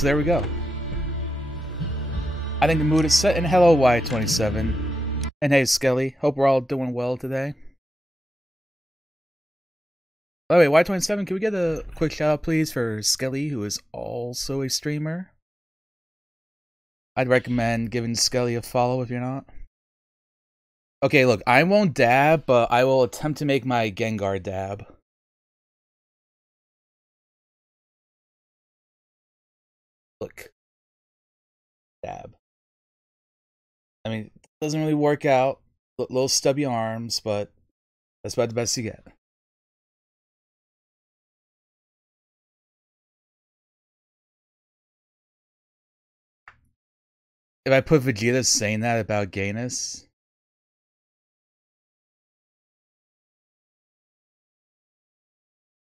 So there we go. I think the mood is set. And hello, Y27. And hey, Skelly. Hope we're all doing well today. By the way, Y27, can we get a quick shout out, please, for Skelly, who is also a streamer? I'd recommend giving Skelly a follow if you're not. Okay, look, I won't dab, but I will attempt to make my Gengar dab. Look. Dab. I mean, it doesn't really work out. Little stubby arms, but that's about the best you get. If I put Vegeta saying that about gayness...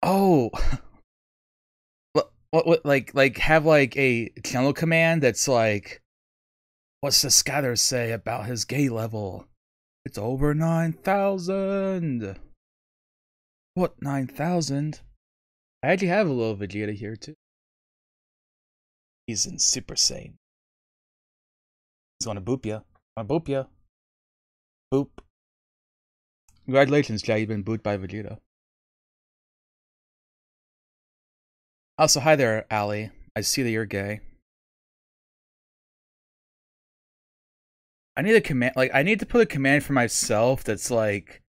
Oh! what, like, have, like, a channel command that's like... What's the scatter say about his gay level? It's over 9,000! What, 9,000? I actually have a little Vegeta here, too. He's in Super Saiyan. He's gonna boop ya. Gonna boop ya. Boop. Congratulations, Jay, you've been booped by Vegeta. Also, hi there, Ali. I see that you're gay. I need a command, like, I need to put a command for myself that's like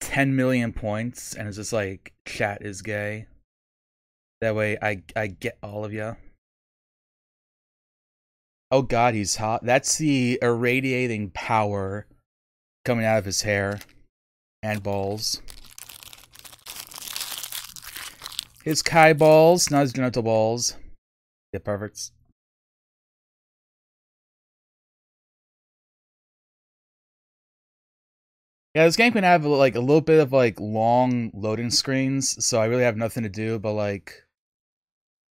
10 million points, and it's just like, chat is gay. That way I get all of you. Oh god, he's hot. That's the irradiating power coming out of his hair and balls. His Kai balls, not his genital balls. Yeah, perverts. Yeah, this game can have like a little bit of like long loading screens, so I really have nothing to do but like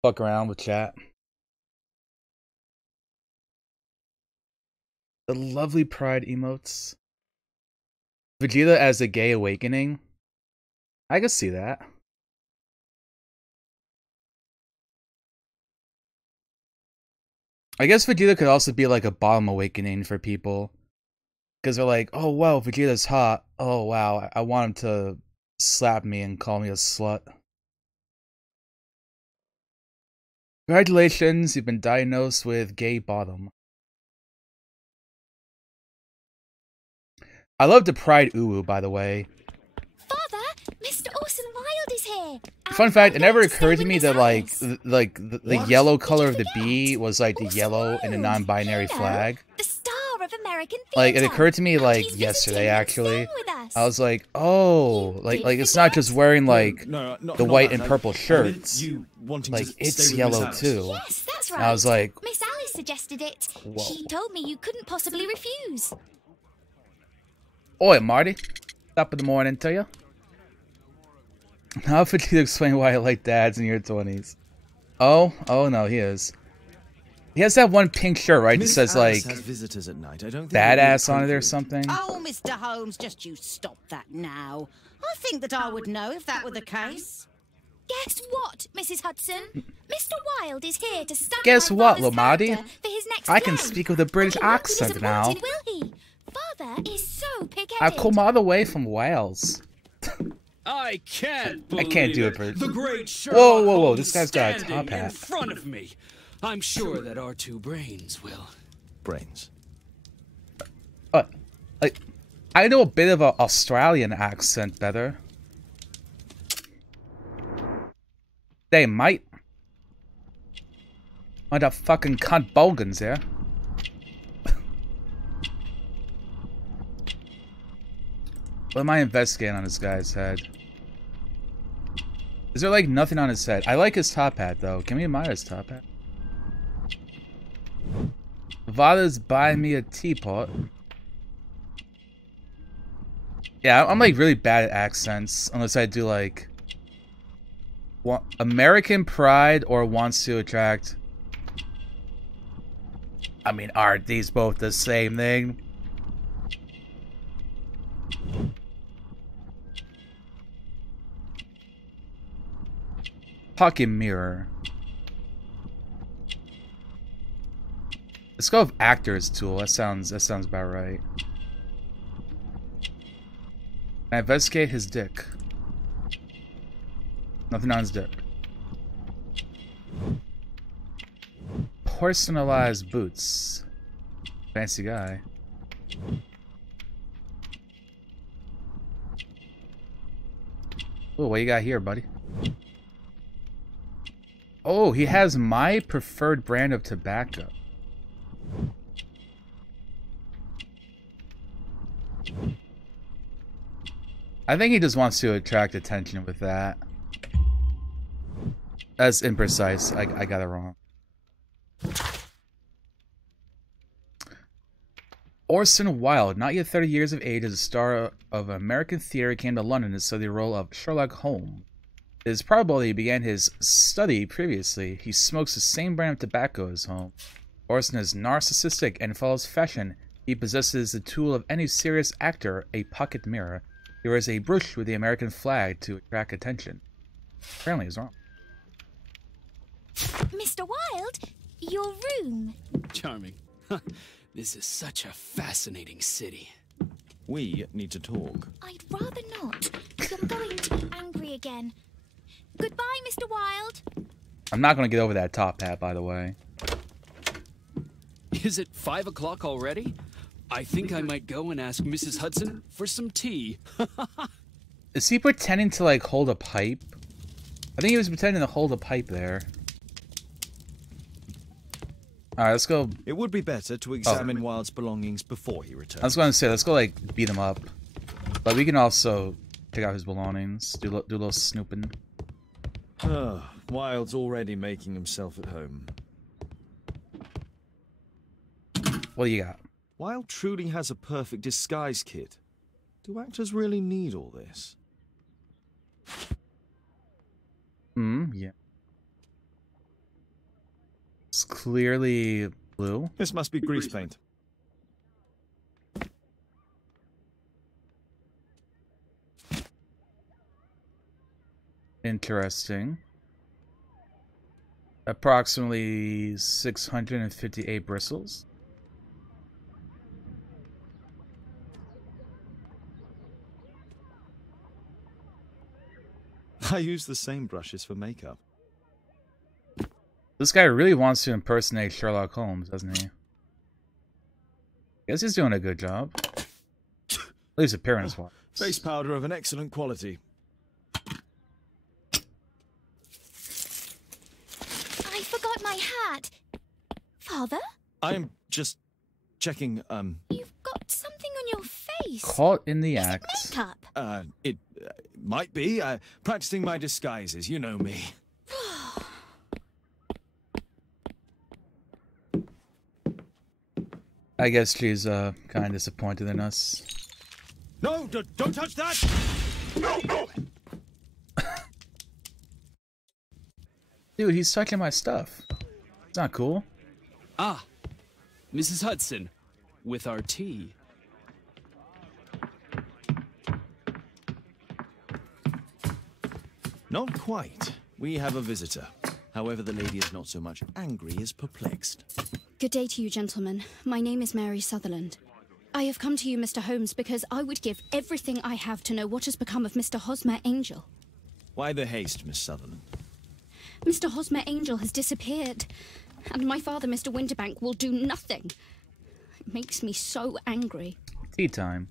fuck around with chat. The lovely pride emotes. Vegeta as a gay awakening. I can see that. I guess Vegeta could also be like a bottom awakening for people. Because they're like, oh wow, Vegeta's hot. Oh wow, I want him to slap me and call me a slut. Congratulations, you've been diagnosed with gay bottom. I love the Pride Uwu, by the way. Father, Mr. Orson Wilde is here. Fun fact, it never occurred to me that the yellow color of the bee was like the yellow in a non-binary flag. The star of American theater. Like it occurred to me like yesterday actually. I was like, oh, like it's not just wearing like the white and purple shirts. Like it's yellow too. Yes, that's right. And I was like, Miss Alice suggested it. Whoa. She told me you couldn't possibly refuse. Oi, Marty. Top of the morning to you. How would you explain why I like dads in your 20s? Oh no, he is. He has that one pink shirt, right? That says like visitors at night. I don't think badass on it or something. Oh, Mr. Holmes, just you stop that now. I think that I would know if that were the case. Guess what, Mrs. Hudson? Mr. Wilde is here to study Guess my what, father's Lomadi? character for his next I can play. speak with a British He won't be accent now. disappointed, will he? Father is so pig-headed. I've come all the way from Wales. I can't I can't do it, The great Sherlock whoa! Holmes This guy's got a standing top hat. in front of me. I'm sure that our two brains will. Brains. Like, I know a bit of an Australian accent better. They might. Why the fucking cunt Bolgans here? What am I investigating on this guy's head? Is there like nothing on his head? I like his top hat though. Can we admire his top hat? Vada's buying me a teapot. Yeah, I'm like really bad at accents unless I do like American pride or wants to attract. I mean, aren't these both the same thing? Pocket mirror. Let's go with actor's tool. That sounds about right. Can I investigate his dick? Nothing on his dick. Personalized boots. Fancy guy. Oh, what you got here, buddy? Oh, he has my preferred brand of tobacco. I think he just wants to attract attention with that. That's imprecise. I got it wrong. Orson Wilde, not yet 30 years of age, as a star of American theater, came to London to study the role of Sherlock Holmes. It is probable that he began his study previously. He smokes the same brand of tobacco as Holmes. Orson is narcissistic and follows fashion. He possesses the tool of any serious actor, a pocket mirror. He wears a brooch with the American flag to attract attention. Apparently he's wrong. Mr. Wilde, your room. Charming. This is such a fascinating city. We need to talk. I'd rather not. You're going to be angry again. Goodbye, Mr. Wilde. I'm not going to get over that top hat, by the way. Is it 5 o'clock already? I think I might go and ask Mrs. Hudson for some tea. Is he pretending to, like, hold a pipe? I think he was pretending to hold a pipe there. Alright, let's go. It would be better to examine Wilde's belongings before he returns. I was going to say, let's go, like, beat him up. But we can also check out his belongings. Do a little snooping. Wilde's already making himself at home. What do you got? Wilde truly has a perfect disguise kit. Do actors really need all this? Yeah. It's clearly blue. This must be grease paint. Interesting. Approximately 658 bristles. I use the same brushes for makeup. This guy really wants to impersonate Sherlock Holmes, doesn't he? Guess he's doing a good job. At least appearance-wise. Face powder of an excellent quality. I forgot my hat. Father? I am just checking, You've got something on your face. Caught in the Is act. it makeup? It might be. Practicing my disguises, you know me. I guess she's kind of disappointed in us. No, don't touch that! No! Dude, he's touching my stuff. It's not cool. Ah, Mrs. Hudson, with our tea. Not quite. We have a visitor. However, the lady is not so much angry as perplexed. Good day to you, gentlemen. My name is Mary Sutherland. I have come to you, Mr. Holmes, because I would give everything I have to know what has become of Mr. Hosmer Angel. Why the haste, Miss Sutherland? Mr. Hosmer Angel has disappeared, and my father, Mr. Winterbank, will do nothing. It makes me so angry. Tea time.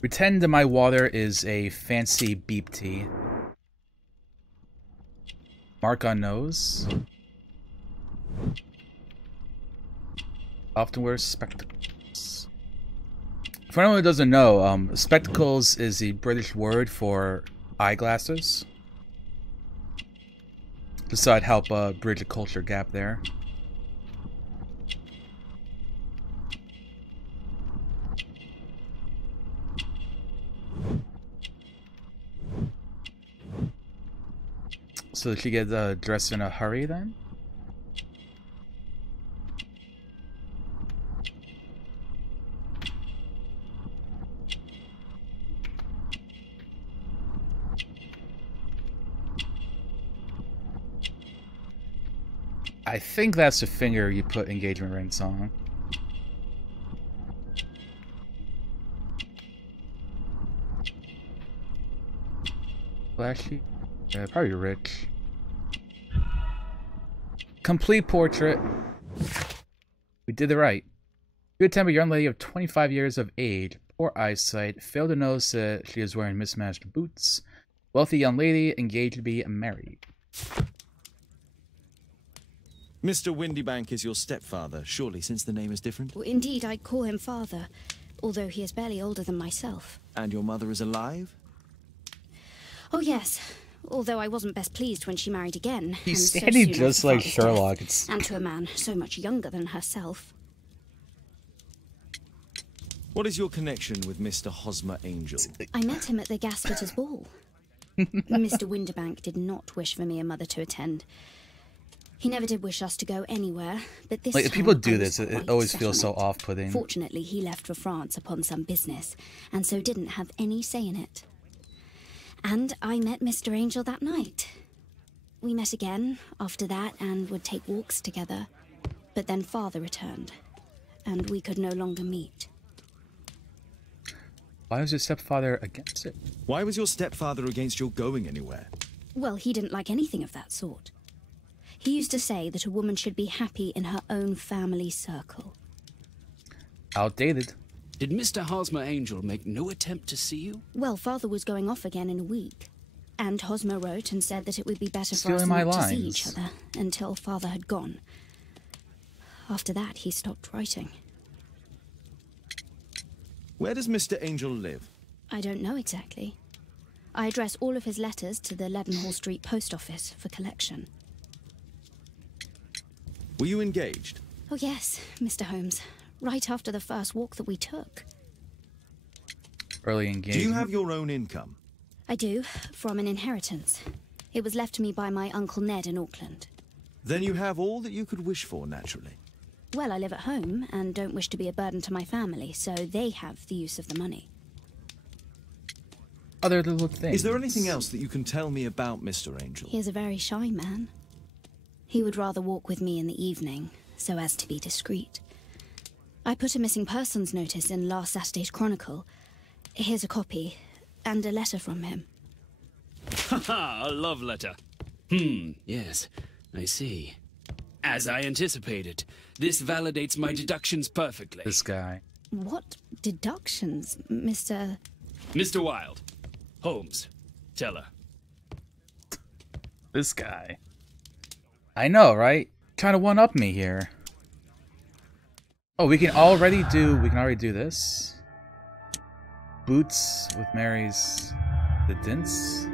Pretend that my water is a fancy beep tea. Mark on nose. Often wears spectacles. For anyone who doesn't know, spectacles is the British word for eyeglasses. Just so I'd help bridge a culture gap there. So did she get dressed in a hurry then? I think that's the finger you put engagement rings on. Flashy? Yeah, probably rich. Complete portrait. We did it right. You attempt a young lady of 25 years of age, poor eyesight, failed to notice that she is wearing mismatched boots. Wealthy young lady, engaged to be married. Mr. Windybank is your stepfather, surely, since the name is different? Well, indeed, I call him father, although he is barely older than myself. And your mother is alive? Oh, yes. Although I wasn't best pleased when she married again. He's and so standing soon just after like father's Sherlock. death, and to a man so much younger than herself. What is your connection with Mr. Hosmer Angel? I met him at the gasfitters' ball. Mr. Windybank did not wish for me and Mother to attend. He never did wish us to go anywhere, but this Like, time if people do I this, was it quite always set feels on so it. off-putting. Fortunately, he left for France upon some business, and so didn't have any say in it. And I met Mr. Angel that night. We met again after that and would take walks together. But then Father returned, and we could no longer meet. Why was your stepfather against it? Why was your stepfather against your going anywhere? Well, he didn't like anything of that sort. He used to say that a woman should be happy in her own family circle. Outdated. Did Mr. Hosmer Angel make no attempt to see you? Well, Father was going off again in a week. And Hosmer wrote and said that it would be better for us Stealing my not to see each lines. other until Father had gone. After that, he stopped writing. Where does Mr. Angel live? I don't know exactly. I address all of his letters to the Leadenhall Street Post Office for collection. Were you engaged? Oh yes, Mr. Holmes. Right after the first walk that we took. Early engagement. Do you have your own income? I do, from an inheritance. It was left to me by my Uncle Ned in Auckland. Then you have all that you could wish for, naturally. Well, I live at home and don't wish to be a burden to my family, so they have the use of the money. Other little things. Is there anything else that you can tell me about Mr. Angel? He is a very shy man. He would rather walk with me in the evening, so as to be discreet. I put a missing persons notice in last Saturday's Chronicle. Here's a copy, and a letter from him. Haha, a love letter. Yes, I see. As I anticipated, this validates my deductions perfectly. This guy. What deductions, Mr. Mr. Wilde. Holmes. Tell her. This guy. I know, right? Trying to one-up me here. Oh, we can already do this. Boots with Mary's the dints.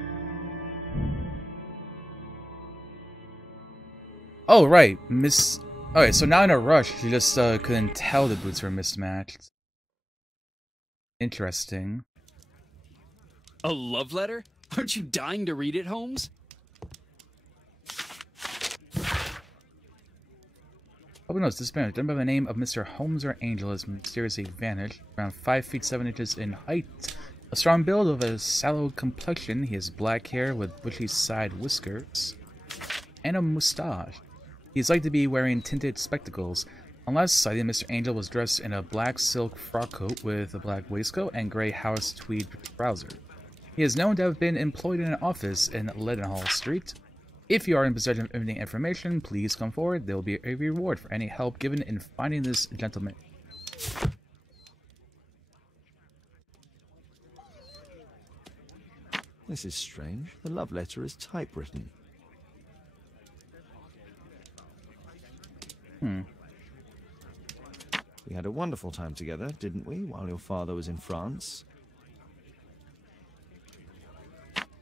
Oh, right. Okay, so now in a rush, she just couldn't tell the boots were mismatched. Interesting. A love letter? Aren't you dying to read it, Holmes? Open notes, this man, done by the name of Mr. Holmes or Angel, has mysteriously vanished. Around 5 feet 7 inches in height. A strong build with a sallow complexion. He has black hair with bushy side whiskers. And a mustache. He's like to be wearing tinted spectacles. On last sighting, Mr. Angel was dressed in a black silk frock coat with a black waistcoat and gray house tweed trousers. He is known to have been employed in an office in Leadenhall Street. If you are in possession of any information, please come forward. There will be a reward for any help given in finding this gentleman. This is strange. The love letter is typewritten. We had a wonderful time together, didn't we, while your father was in France?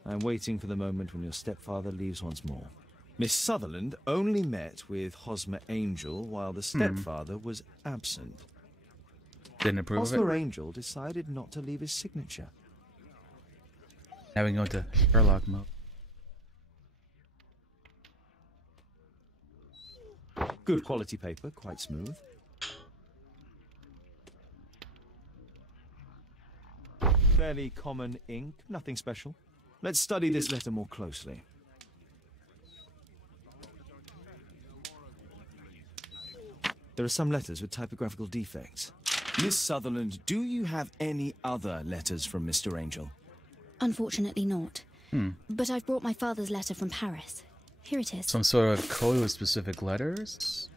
I'm waiting for the moment when your stepfather leaves once more. Miss Sutherland only met with Hosmer Angel while the stepfather was absent. Didn't approve of Hosmer it. Angel decided not to leave his signature. Now we can go into Sherlock mode. Good quality paper, quite smooth. Fairly common ink, nothing special. Let's study this letter more closely. There are some letters with typographical defects. Miss Sutherland, do you have any other letters from Mr. Angel? Unfortunately not. But I've brought my father's letter from Paris. Here it is. Some sort of code with specific letters?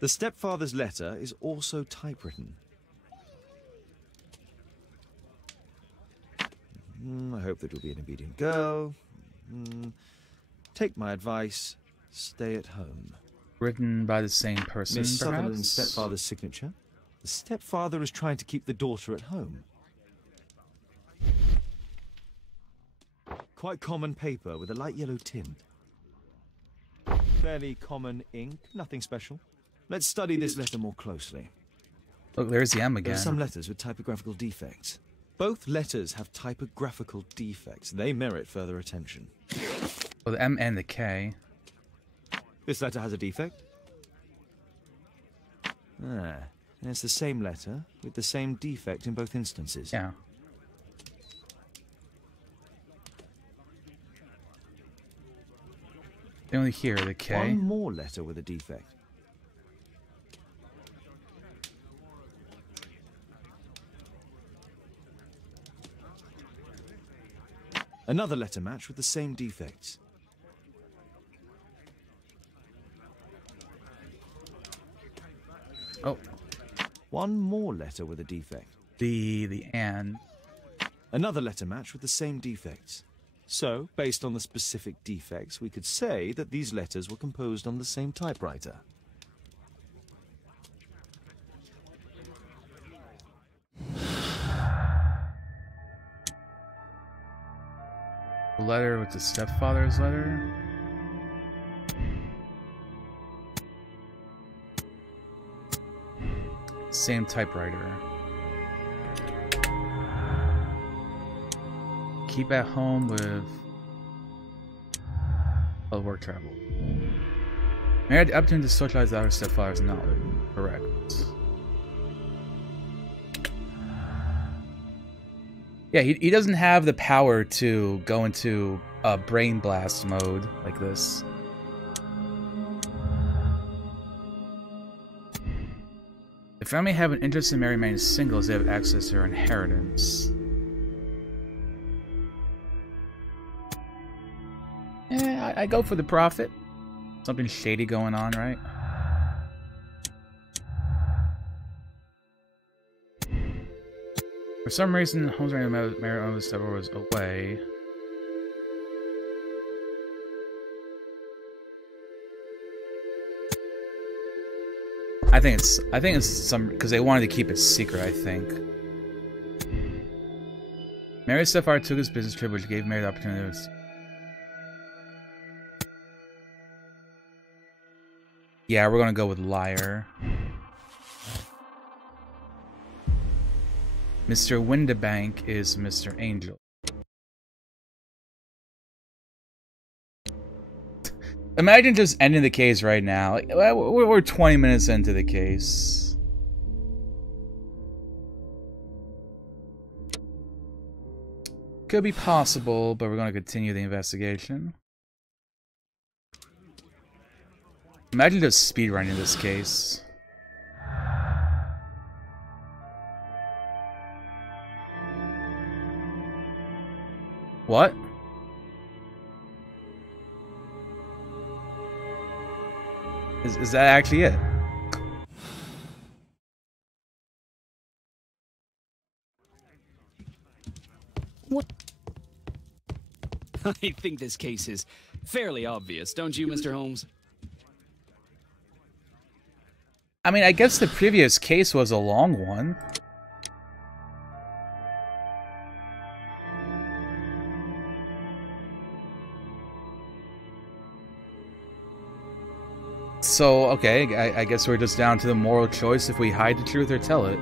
The stepfather's letter is also typewritten. I hope that you'll be an obedient girl. Take my advice. Stay at home. Written by the same person, Miss perhaps? Sutherland's stepfather's signature. The stepfather is trying to keep the daughter at home. Quite common paper with a light yellow tint. Fairly common ink, nothing special. Let's study this letter more closely. Look, there's the M There again. are some letters with typographical defects. Both letters have typographical defects. They merit further attention. Well, the M and the K. This letter has a defect. And it's the same letter with the same defect in both instances. Yeah. They only hear the K. One more letter with a defect. Another letter match with the same defects. Oh, One more letter with a defect. the and. Another letter match with the same defects. So, based on the specific defects, we could say that these letters were composed on the same typewriter. The letter with the stepfather's letter. Same typewriter. Keep at home with work travel. Mary had the opportunity to socialize without her stepfather's knowledge. Correct. Yeah, he doesn't have the power to go into a brain blast mode like this. The family have an interest in Mary remaining single as they have access to her inheritance. Yeah, I go for the profit. Something shady going on, right? For some reason, Holmes ran Mary on the stepper was away. I think it's some because they wanted to keep it secret. I think Mary's stepfather took his business trip, which gave Mary the opportunity to. Yeah, we're gonna go with liar. Mr. Windibank is Mr. Angel. Imagine just ending the case right now. Like, we're 20 minutes into the case. Could be possible, but we're going to continue the investigation. Imagine just speedrunning this case. What? Is that actually it? What? I think this case is fairly obvious, don't you, Mr. Holmes? I mean, I guess the previous case was a long one. So, okay, I guess we're just down to the moral choice if we hide the truth or tell it.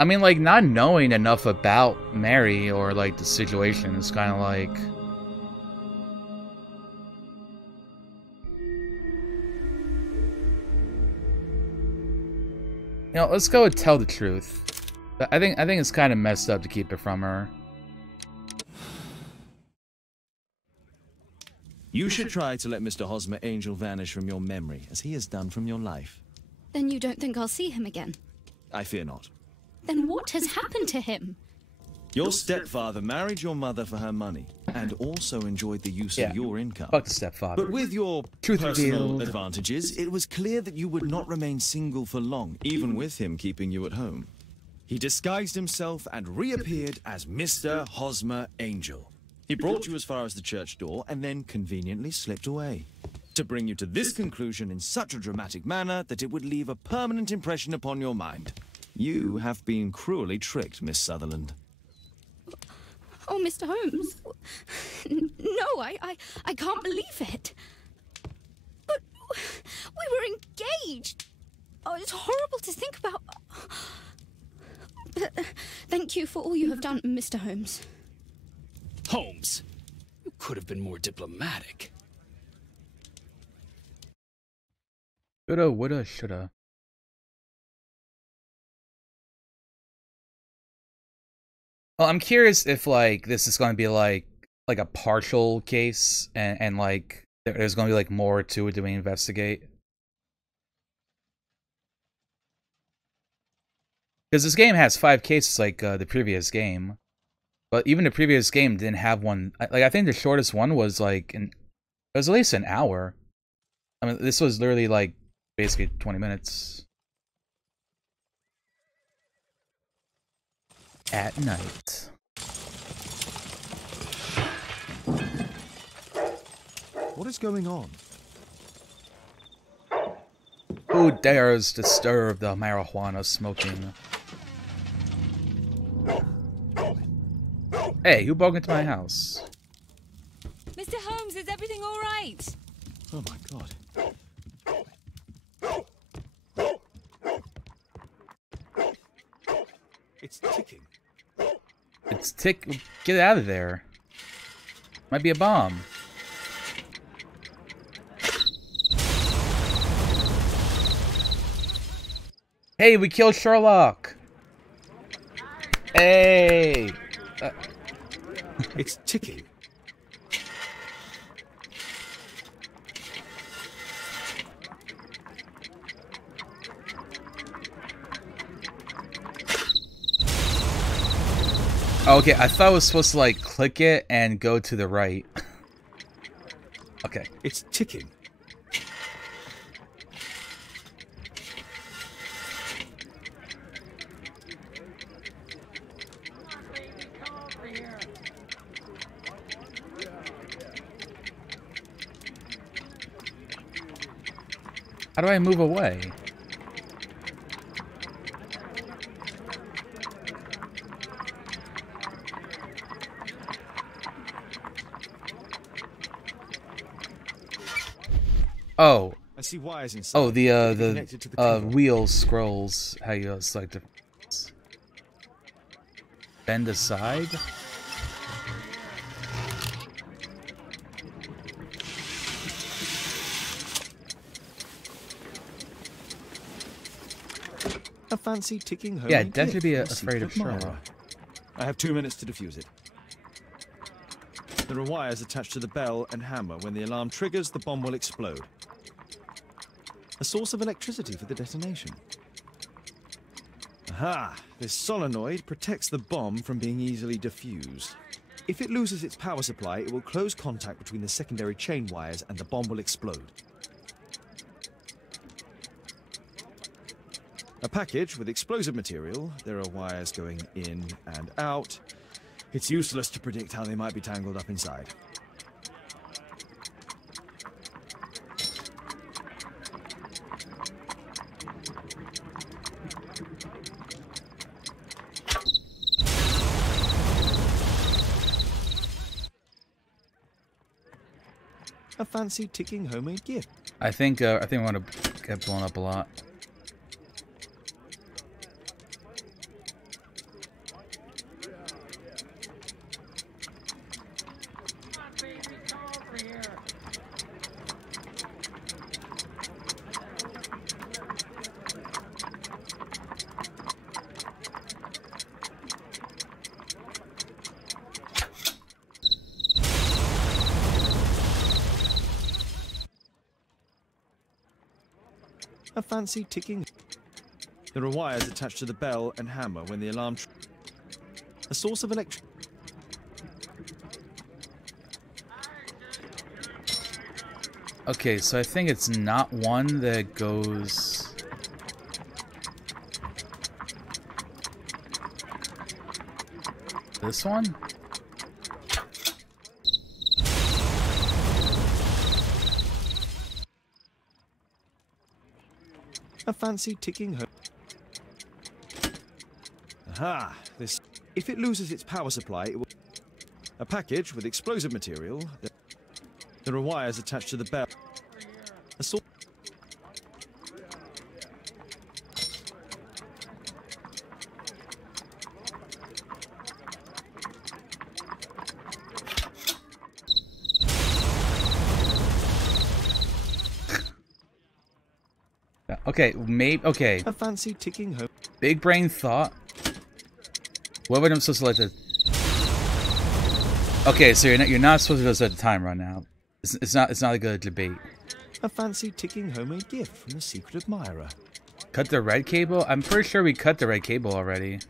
I mean, like, not knowing enough about Mary or, like, the situation is kind of like... You know, let's go with tell the truth. I think it's kind of messed up to keep it from her. You should try to let Mr. Hosmer Angel vanish from your memory, as he has done from your life. Then you don't think I'll see him again? I fear not. Then what has happened to him? Your stepfather married your mother for her money, and also enjoyed the use of your income. Fuck the stepfather. But with your Truth personal revealed. advantages, it was clear that you would not remain single for long, even with him keeping you at home. He disguised himself and reappeared as Mr. Hosmer Angel. He brought you as far as the church door, and then conveniently slipped away. To bring you to this conclusion in such a dramatic manner that it would leave a permanent impression upon your mind. You have been cruelly tricked, Miss Sutherland. Oh, Mr. Holmes. No, I can't believe it. But we were engaged. Oh, it's horrible to think about. But thank you for all you have done, Mr. Holmes. Holmes, you could have been more diplomatic. Shoulda, woulda, shoulda. Well, I'm curious if like this is going to be like a partial case, and like there's going to be like more to it. Do we investigate? Because this game has 5 cases like the previous game, but even the previous game didn't have one. Like I think the shortest one was like it was at least an hour. I mean, this was literally like basically 20 minutes. At night. What is going on? Who dares disturb the marijuana smoking? Hey, who broke into my house? Mr. Holmes, is everything all right? Oh my god. It's ticking. It's tick. Get out of there. Might be a bomb. Hey, we killed Sherlock. Hey. It's ticking. Okay, I thought I was supposed to like click it and go to the right. Okay. It's ticking. How do I move away? Oh. I see wires inside. Oh, the Connected to the cable. wheel scrolls how you select the bend aside. A fancy ticking home. Yeah, definitely be afraid of Sherlock. Sherlock. I have 2 minutes to defuse it. There are wires attached to the bell and hammer. When the alarm triggers, the bomb will explode. A source of electricity for the detonation. Aha! This solenoid protects the bomb from being easily diffused. If it loses its power supply, it will close contact between the secondary chain wires and the bomb will explode. A package with explosive material. There are wires going in and out. It's useless to predict how they might be tangled up inside. A fancy ticking homemade gift. I think I want to get blown up a lot. A fancy ticking. There are wires attached to the bell and hammer when the alarm. A source of electric. Okay, so I think it's not one that goes... This one? A fancy ticking home. Aha! This. If it loses its power supply, it will. A package with explosive material. There are wires attached to the bell. A sort. Okay, maybe. Okay. A fancy ticking home. Big brain thought. What would I supposed to let the? Okay, so you're not supposed to go set the timer on now. It's not a good debate. A fancy ticking homemade gift from the secret admirer. Cut the red cable? I'm pretty sure we cut the red cable already.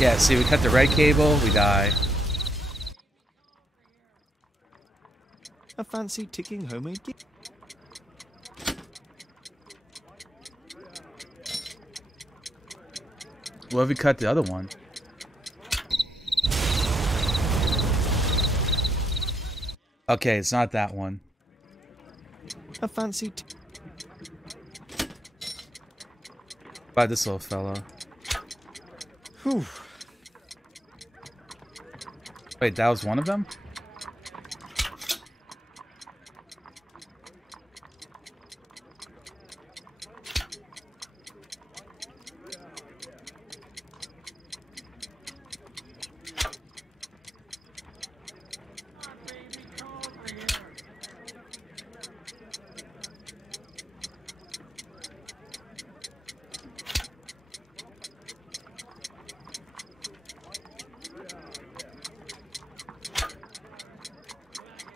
Yeah, see, we cut the red cable, we die. A fancy ticking homemade gift. What if we cut the other one? Okay, it's not that one. A fancy. By this little fella. Whew. Wait, that was one of them?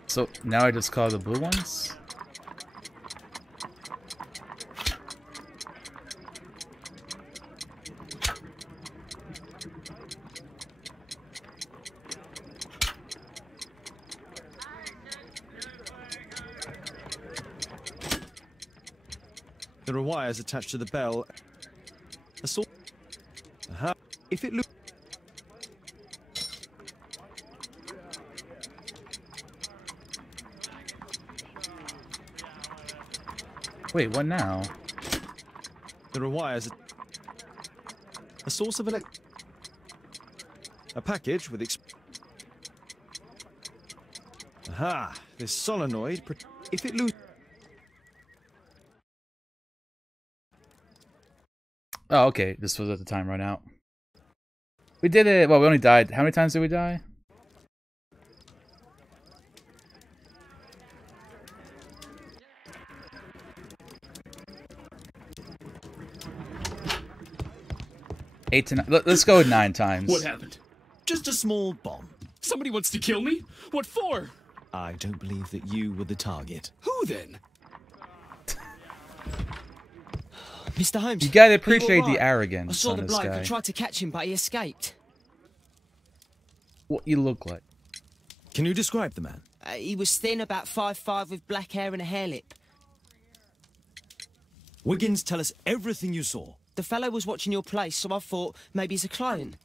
So now I just call the blue ones? There are wires attached to the bell. A sort. Aha. If it looks. Wait, what now? There are wires. A source of a package with Aha! This solenoid. If it loses. Oh, okay. This was at the time run out. We did it. Well, we only died. How many times did we die? Eight to nine. Let's go with 9 times. What happened? Just a small bomb. Somebody wants to kill me? What for? I don't believe that you were the target. Who then? Mr. Holmes, You gotta are you appreciate all right? the arrogance I saw on the this bloke. guy. I tried to catch him, but he escaped. What you look like? Can you describe the man? He was thin, about 5'5", with black hair and a hair lip. Wiggins, tell us everything you saw. The fellow was watching your place, so I thought maybe he's a client.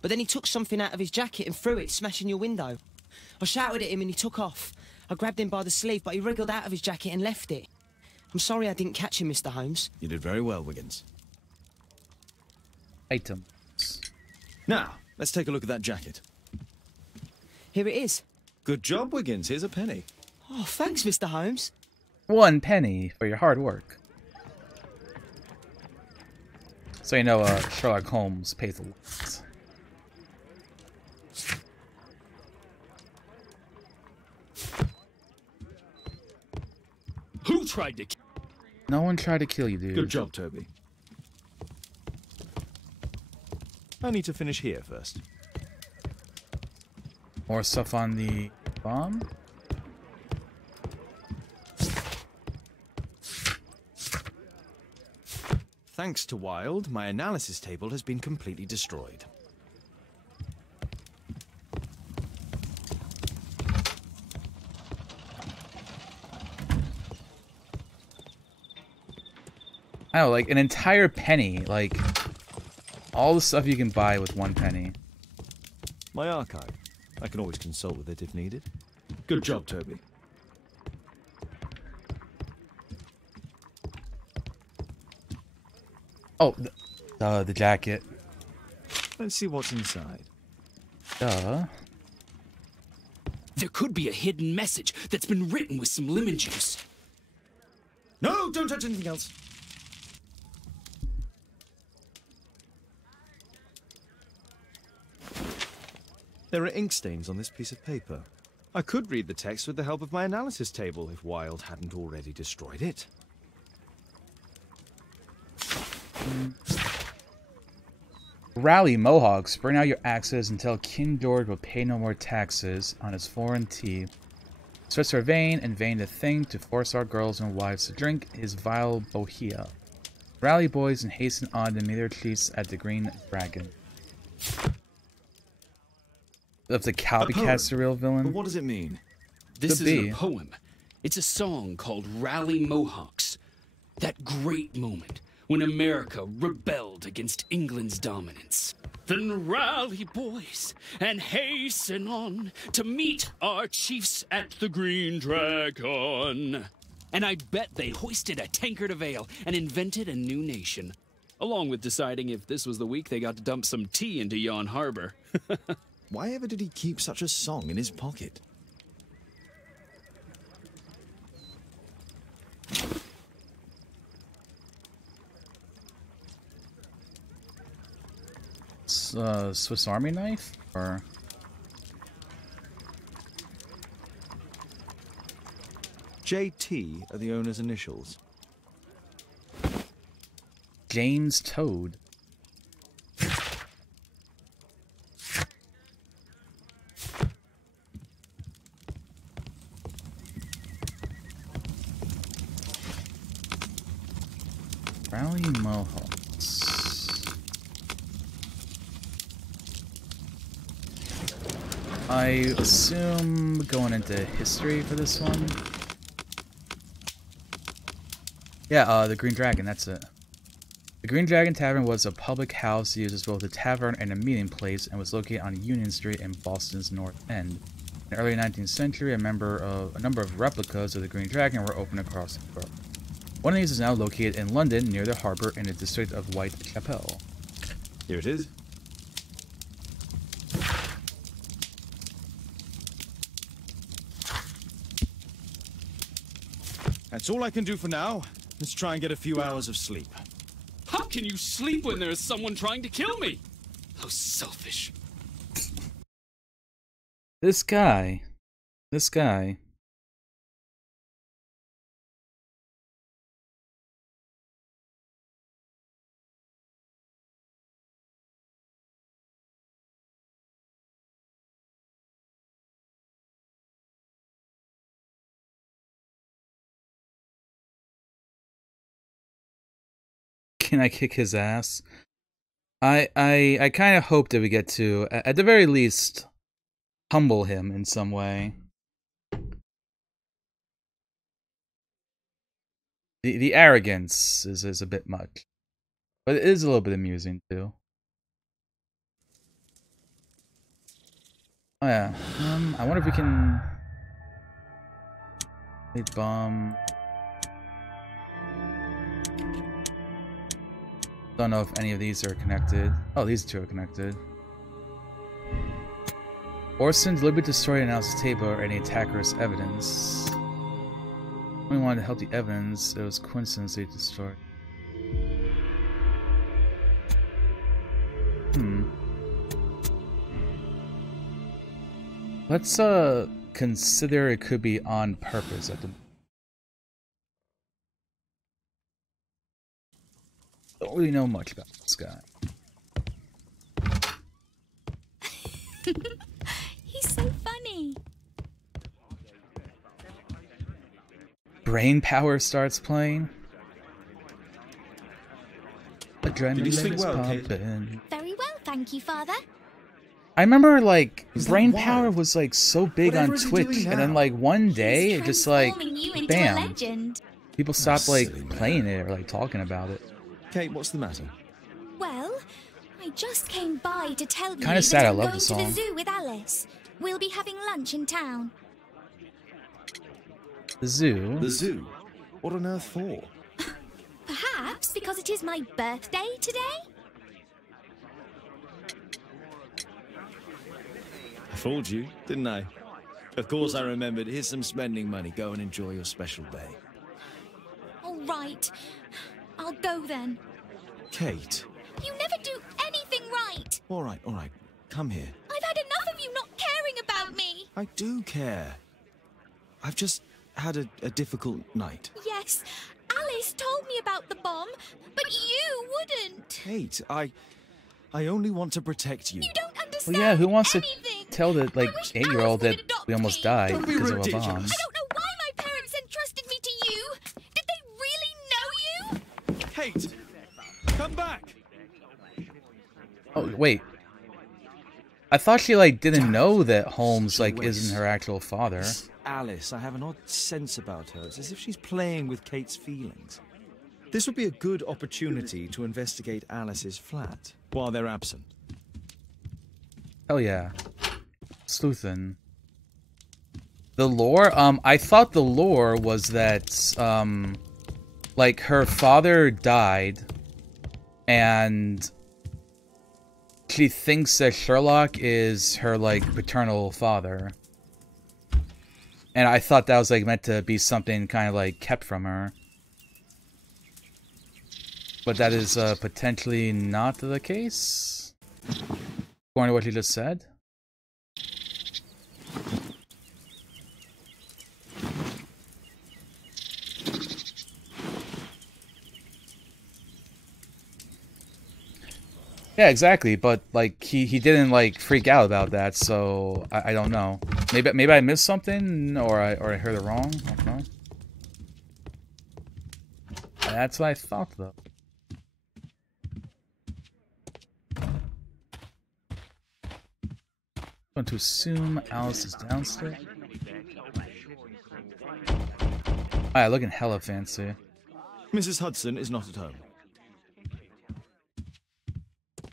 But then he took something out of his jacket and threw it, smashing your window. I shouted at him and he took off. I grabbed him by the sleeve, but he wriggled out of his jacket and left it. I'm sorry I didn't catch him, Mr. Holmes. You did very well, Wiggins. Item. Now, let's take a look at that jacket. Here it is. Good job, Wiggins. Here's a penny. Oh, thanks, Mr. Holmes. 1 penny for your hard work. So you know, Sherlock Holmes pays the least. Who tried to kill? No one tried to kill you, dude. Good job, Toby. I need to finish here first. More stuff on the bomb? thanks to Wilde, my analysis table has been completely destroyed. I don't know, like an entire penny, like all the stuff you can buy with 1 penny. My archive. I can always consult with it if needed. Good job, Toby. Oh, the jacket. Let's see what's inside. Duh. There could be a hidden message that's been written with some lemon juice. No, don't touch anything else. There are ink stains on this piece of paper. I could read the text with the help of my analysis table if Wilde hadn't already destroyed it. Rally Mohawks, bring out your axes and tell King George will pay no more taxes on his foreign tea. Sweats are vain, and vain the thing to force our girls and wives to drink his vile bohea. Rally, boys, and hasten on to meet their chiefs at the Green Dragon. If the copycat's the real villain? But what does it mean? This Could isn't be. a poem. It's a song called Rally Mohawks. That great moment when America rebelled against England's dominance. Then rally, boys, and hasten on to meet our chiefs at the Green Dragon. And I bet they hoisted a tankard of ale and invented a new nation, along with deciding if this was the week they got to dump some tea into yon harbor. Why ever did he keep such a song in his pocket? Swiss Army knife? Or... JT are the owner's initials. James Toad. Rally Mohawks. I assume going into history for this one. Yeah, the Green Dragon, that's it. The Green Dragon Tavern was a public house used as both a tavern and a meeting place and was located on Union Street in Boston's North End. In the early 19th century, a number of replicas of the Green Dragon were opened across Europe. One of these is now located in London, near the harbour in the district of Whitechapel. Here it is. That's all I can do for now. Let's try and get a few hours of sleep. How can you sleep when there is someone trying to kill me? How selfish. This guy. Can I kick his ass? I kind of hope that we get to, at the very least, humble him in some way. The arrogance is a bit much, but it is a little bit amusing too. Oh yeah, I wonder if we can. Hey, bomb. Don't know if any of these are connected. Oh, these two are connected. Orson deliberately destroyed an announced table or any attacker's evidence. We wanted to help the evidence, it was coincidentally destroyed. Let's consider it could be on purpose at the Don't really know much about this guy. He's so funny. Brain power starts playing. Did you sleep is well, Kate? pumping. Very well, thank you, Father. I remember, like, Is that brain wild? power was, like, so big Whatever on is he Twitch, doing and then, now? like, one day, He's it just, like, transforming you into a bam, legend. people stopped, like, silly man. playing it or, like, talking about it. Kate, what's the matter? Well, I just came by to tell you Kinda sad that I I'm love going the to the song. zoo with Alice. We'll be having lunch in town. The zoo? The zoo? What on earth for? Perhaps because it is my birthday today? I fooled you, didn't I? Of course I remembered. Here's some spending money. Go and enjoy your special day. All right. I'll go then. Kate. You never do anything right. All right. Come here. I've had enough of you not caring about me. I do care. I've just had a difficult night. Yes, Alice told me about the bomb, but you wouldn't. Kate, I only want to protect you. You don't understand Well, yeah, who wants anything. to tell the, like, I wish 8-year-old Alice that would adopt we almost me. died Don't be because of a ridiculous. bomb? I don't know why my parents entrusted me to you. Did they really know you? Kate, come back. Oh, wait. I thought she, like, didn't know that Holmes, like, isn't her actual father. Alice, I have an odd sense about her. It's as if she's playing with Kate's feelings. This would be a good opportunity to investigate Alice's flat while they're absent. Hell yeah. Sleuthin'. The lore? I thought the lore was that, like, her father died, and she thinks that Sherlock is her, like, paternal father. And I thought that was, like, meant to be something kind of, like, kept from her. But that is, potentially not the case, according to what you just said. Yeah, exactly. But like he didn't like freak out about that, so I don't know. Maybe I missed something, or I heard it wrong. I don't know. That's what I thought, though. Going to assume Alice is downstairs. Alright, looking hella fancy. Mrs. Hudson is not at home.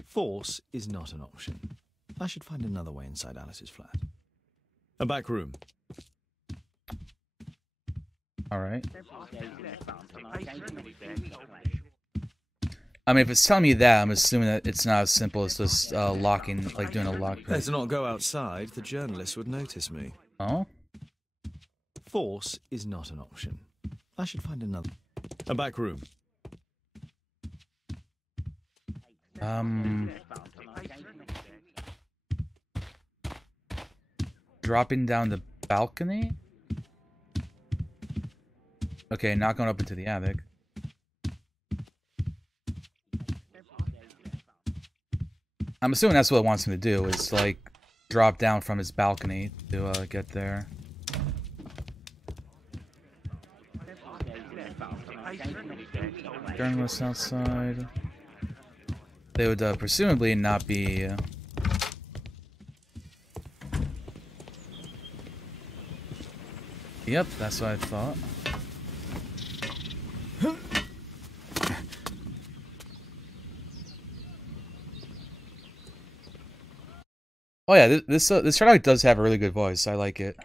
Force is not an option. I should find another way inside Alice's flat. A back room. Alright. I mean, if it's telling me that, I'm assuming that it's not as simple as just locking, like doing a lock. Let's not go outside. The journalists would notice me. Oh? Force is not an option. I should find another. A back room. Dropping down the balcony? Okay, not going up into the attic. I'm assuming that's what it wants me to do, is like drop down from his balcony to get there. Journalists outside. They would presumably not be... Yep, that's what I thought. Oh yeah, this Sherlock does have a really good voice. I like it.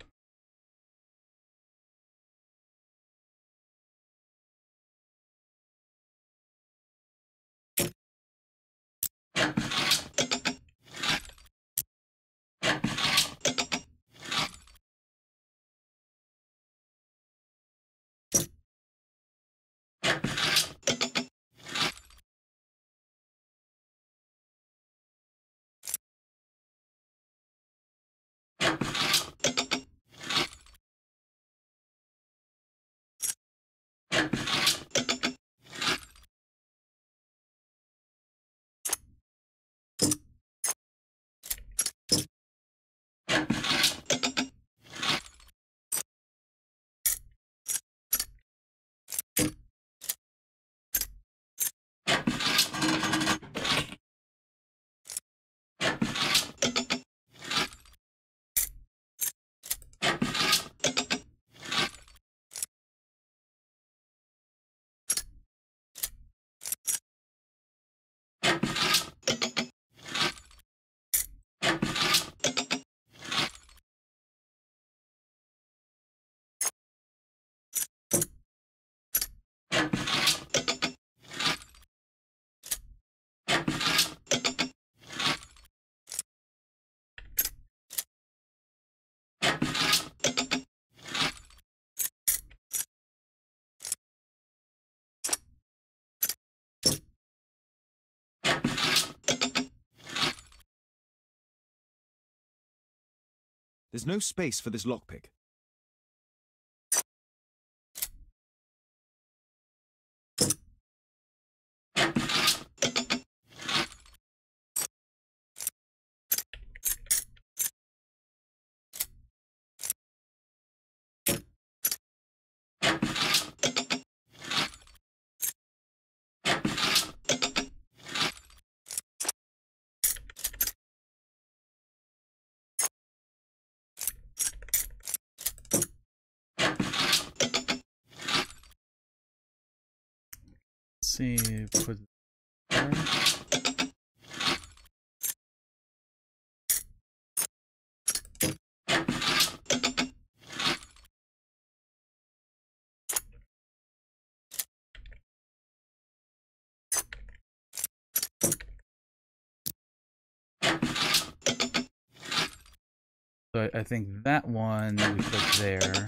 There's no space for this lockpick. See, put there. So I think that one we put there.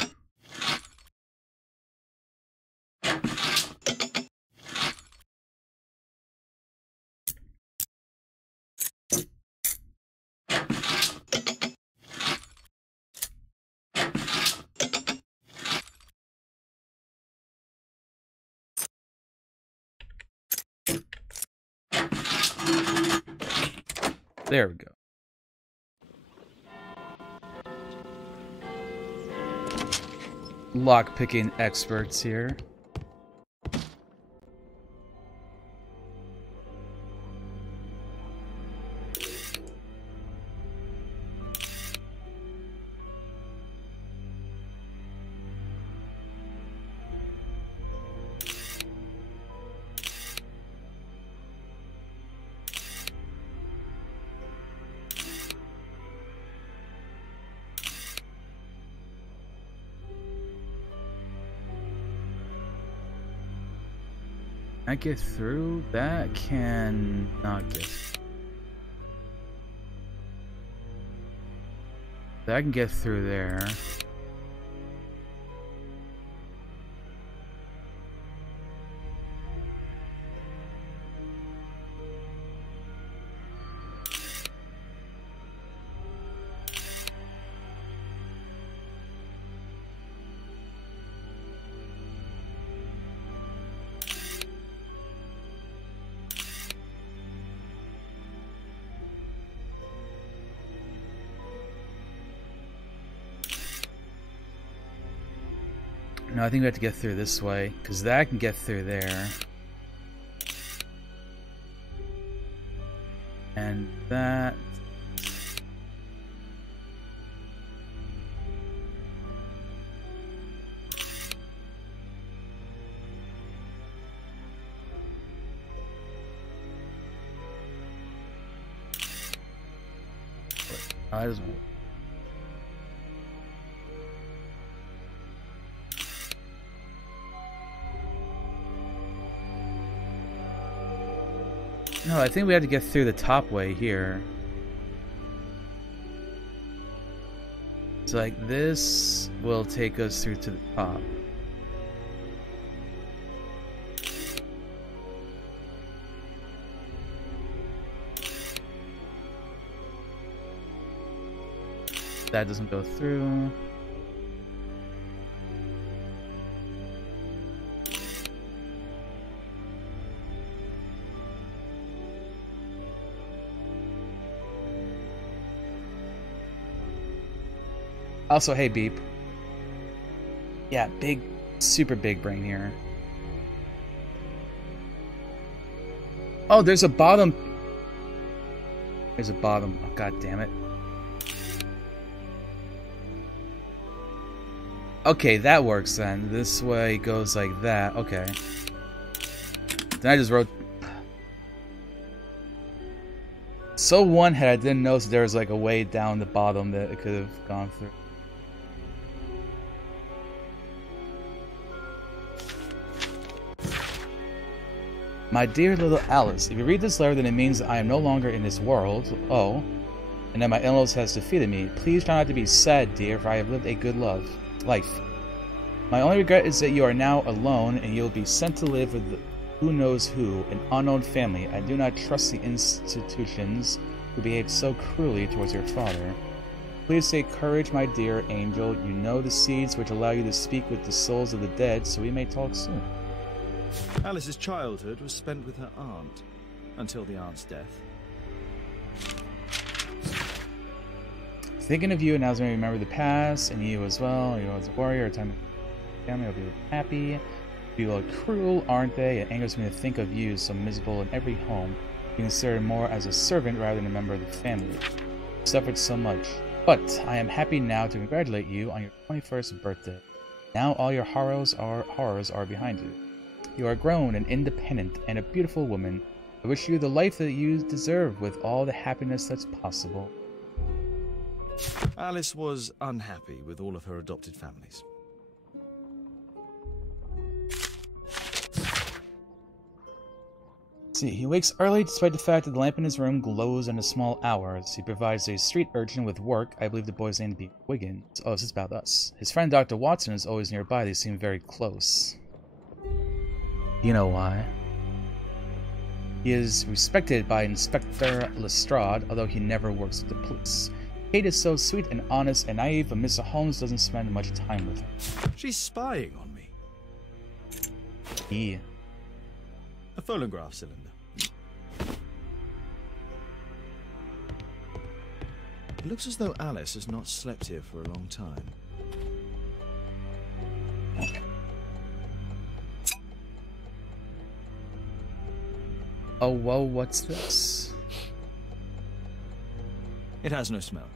There we go. Lock-picking experts here. Can I get through? That can not get. That can get through there. No, I think we have to get through this way, because that can get through there. And that... I just... No, I think we have to get through the top way here. It's like this will take us through to the top. That doesn't go through. Also, hey, Beep. Yeah, big, super big brain here. Oh, there's a bottom. There's a bottom. Oh, God damn it. Okay, that works then. This way goes like that. Okay. Then I just wrote. So one head, I didn't notice there was like a way down the bottom that it could have gone through. My dear little Alice, if you read this letter, then it means that I am no longer in this world. Oh, and that my illness has defeated me. Please try not to be sad, dear, for I have lived a good life. My only regret is that you are now alone, and you will be sent to live with who knows who, an unknown family. I do not trust the institutions who behaved so cruelly towards your father. Please say courage, my dear angel. You know the seeds which allow you to speak with the souls of the dead, so we may talk soon. Alice's childhood was spent with her aunt, until the aunt's death. Thinking of you, and now as I remember the past, and you as well. You as a warrior, a time family will be happy. People are cruel, aren't they? It angers me to think of you, so miserable in every home, being considered more as a servant rather than a member of the family. You suffered so much. But I am happy now to congratulate you on your 21st birthday. Now all your horrors are behind you. You are grown and independent and a beautiful woman. I wish you the life that you deserve with all the happiness that's possible. Alice was unhappy with all of her adopted families. See, he wakes early despite the fact that the lamp in his room glows in the small hours. He provides a street urchin with work. I believe the boy's name to be Wiggins. Oh, this is about us. His friend Dr. Watson is always nearby. They seem very close. You know why. He is respected by Inspector Lestrade, although he never works with the police. Kate is so sweet and honest and naive, but Mr. Holmes doesn't spend much time with her. She's spying on me. Yeah. A phonograph cylinder. It looks as though Alice has not slept here for a long time. Oh, whoa, what's this? It has no smell.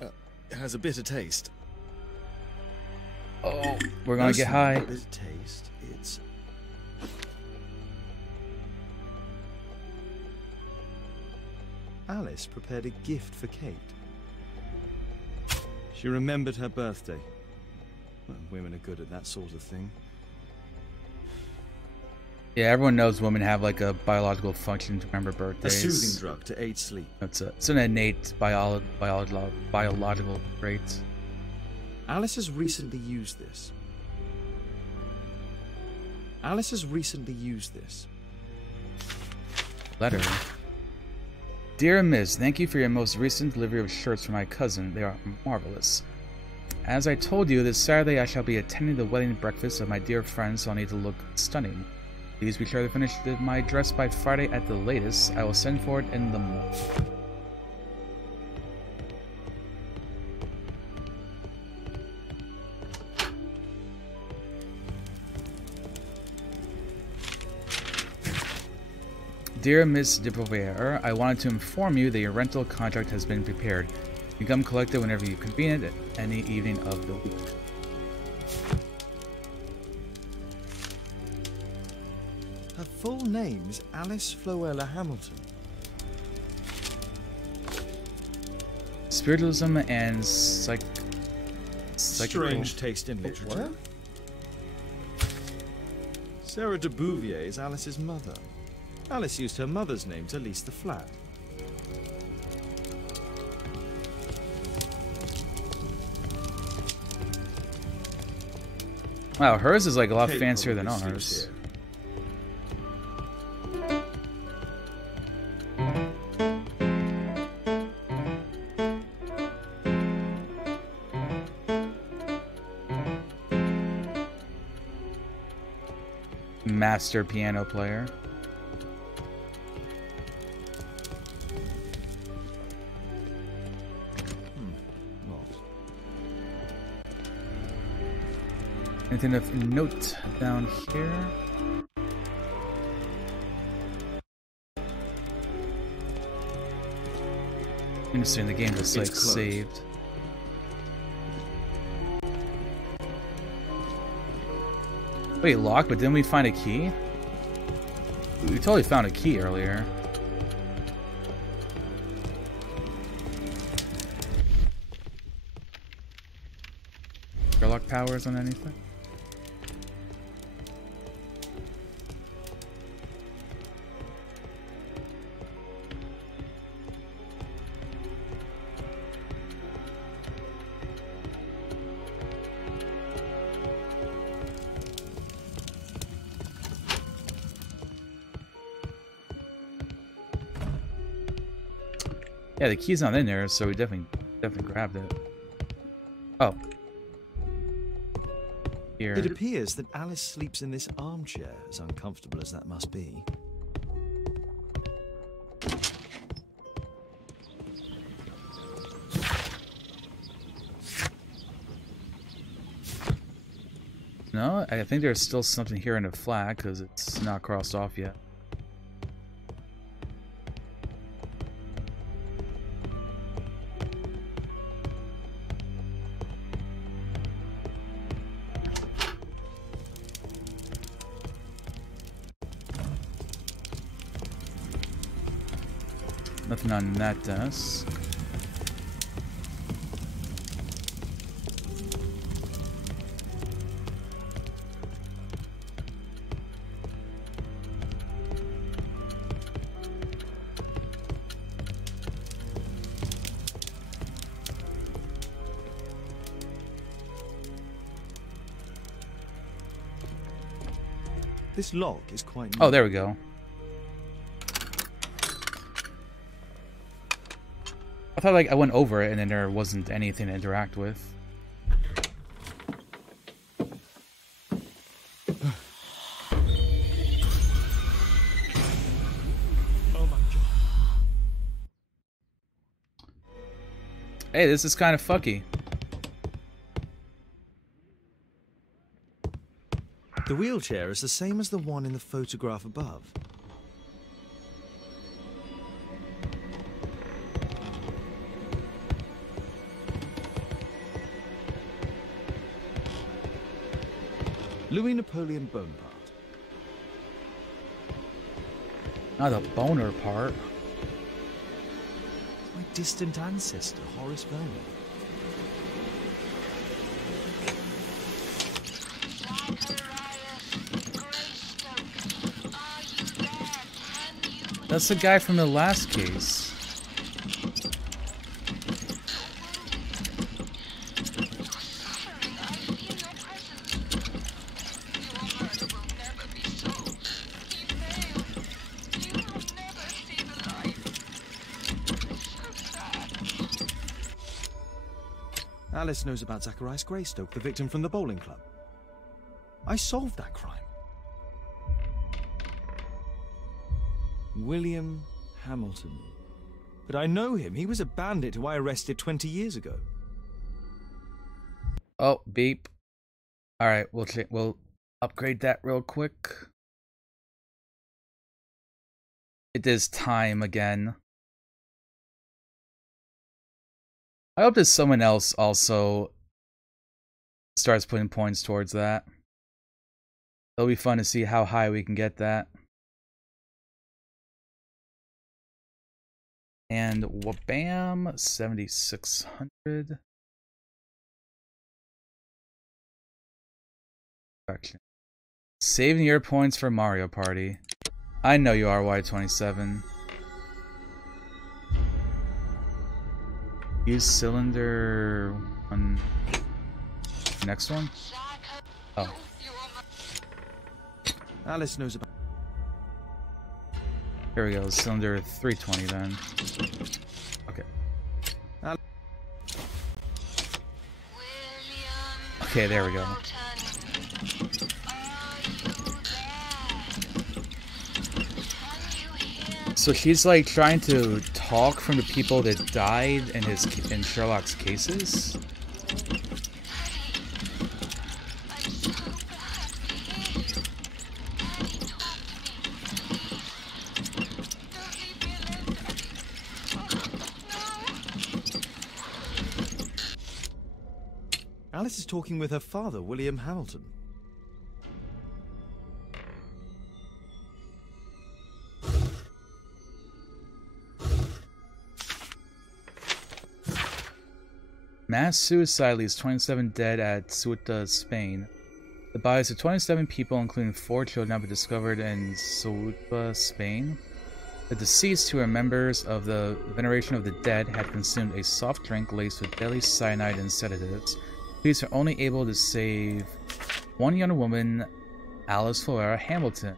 It has a bitter taste. Oh, we're gonna get high. Bitter taste. It's Alice prepared a gift for Kate. She remembered her birthday. Well, women are good at that sort of thing. Yeah, everyone knows women have like a biological function to remember birthdays. A soothing drug to aid sleep. It's an innate biological trait. Alice has recently used this. Letter. Dear Miss, thank you for your most recent delivery of shirts for my cousin. They are marvelous. As I told you, this Saturday I shall be attending the wedding breakfast of my dear friend, so I'll need to look stunning. Please be sure to finish my dress by Friday at the latest. I will send for it in the morning. Dear Miss de Beauvoir, I wanted to inform you that your rental contract has been prepared. You can come collect it whenever you convene it, any evening of the week. Her full name is Alice Floella Hamilton. Spiritualism and Strange taste in literature. What? Sarah de Bouvier is Alice's mother. Alice used her mother's name to lease the flat. Wow, hers is like a lot fancier than ours. Master piano player. Anything of note down here? Interesting, the game just like saved. Wait, locked, but didn't we find a key? We totally found a key earlier. Sherlock powers on anything? Yeah, the key's not in there, so we definitely grabbed it. Oh. Here. It appears that Alice sleeps in this armchair, as uncomfortable as that must be. No, I think there's still something here in the flag because it's not crossed off yet. Nothing on that desk. This log is quite new. Oh, there we go. I thought like I went over it and then there wasn't anything to interact with. Oh my god. Hey, this is kind of fucky. The wheelchair is the same as the one in the photograph above. Louis Napoleon Bonaparte. Not the boner part. My distant ancestor, Horace Vernon. That's the guy from the last case. Alice knows about Zacharias Greystoke, the victim from the bowling club. I solved that crime. William Hamilton. But I know him. He was a bandit who I arrested 20 years ago. Oh, beep. All right, we'll upgrade that real quick. It is time again. I hope that someone else also starts putting points towards that. It'll be fun to see how high we can get that. And wabam, 7,600. Saving your points for Mario Party. I know you are, Y27. Use cylinder one. Next one? Oh. Alice knows about... Here we go, cylinder 320 then. Okay. Okay, there we go. So she's like trying to talk from the people that died in Sherlock's cases? Alice is talking with her father, William Hamilton. Mass suicide leaves 27 dead at Ceuta, Spain. The bodies of 27 people, including 4 children, have been discovered in Ceuta, Spain. The deceased, who are members of the Veneration of the Dead, had consumed a soft drink laced with deadly cyanide and sedatives. Police are only able to save one young woman, Alice Flora Hamilton.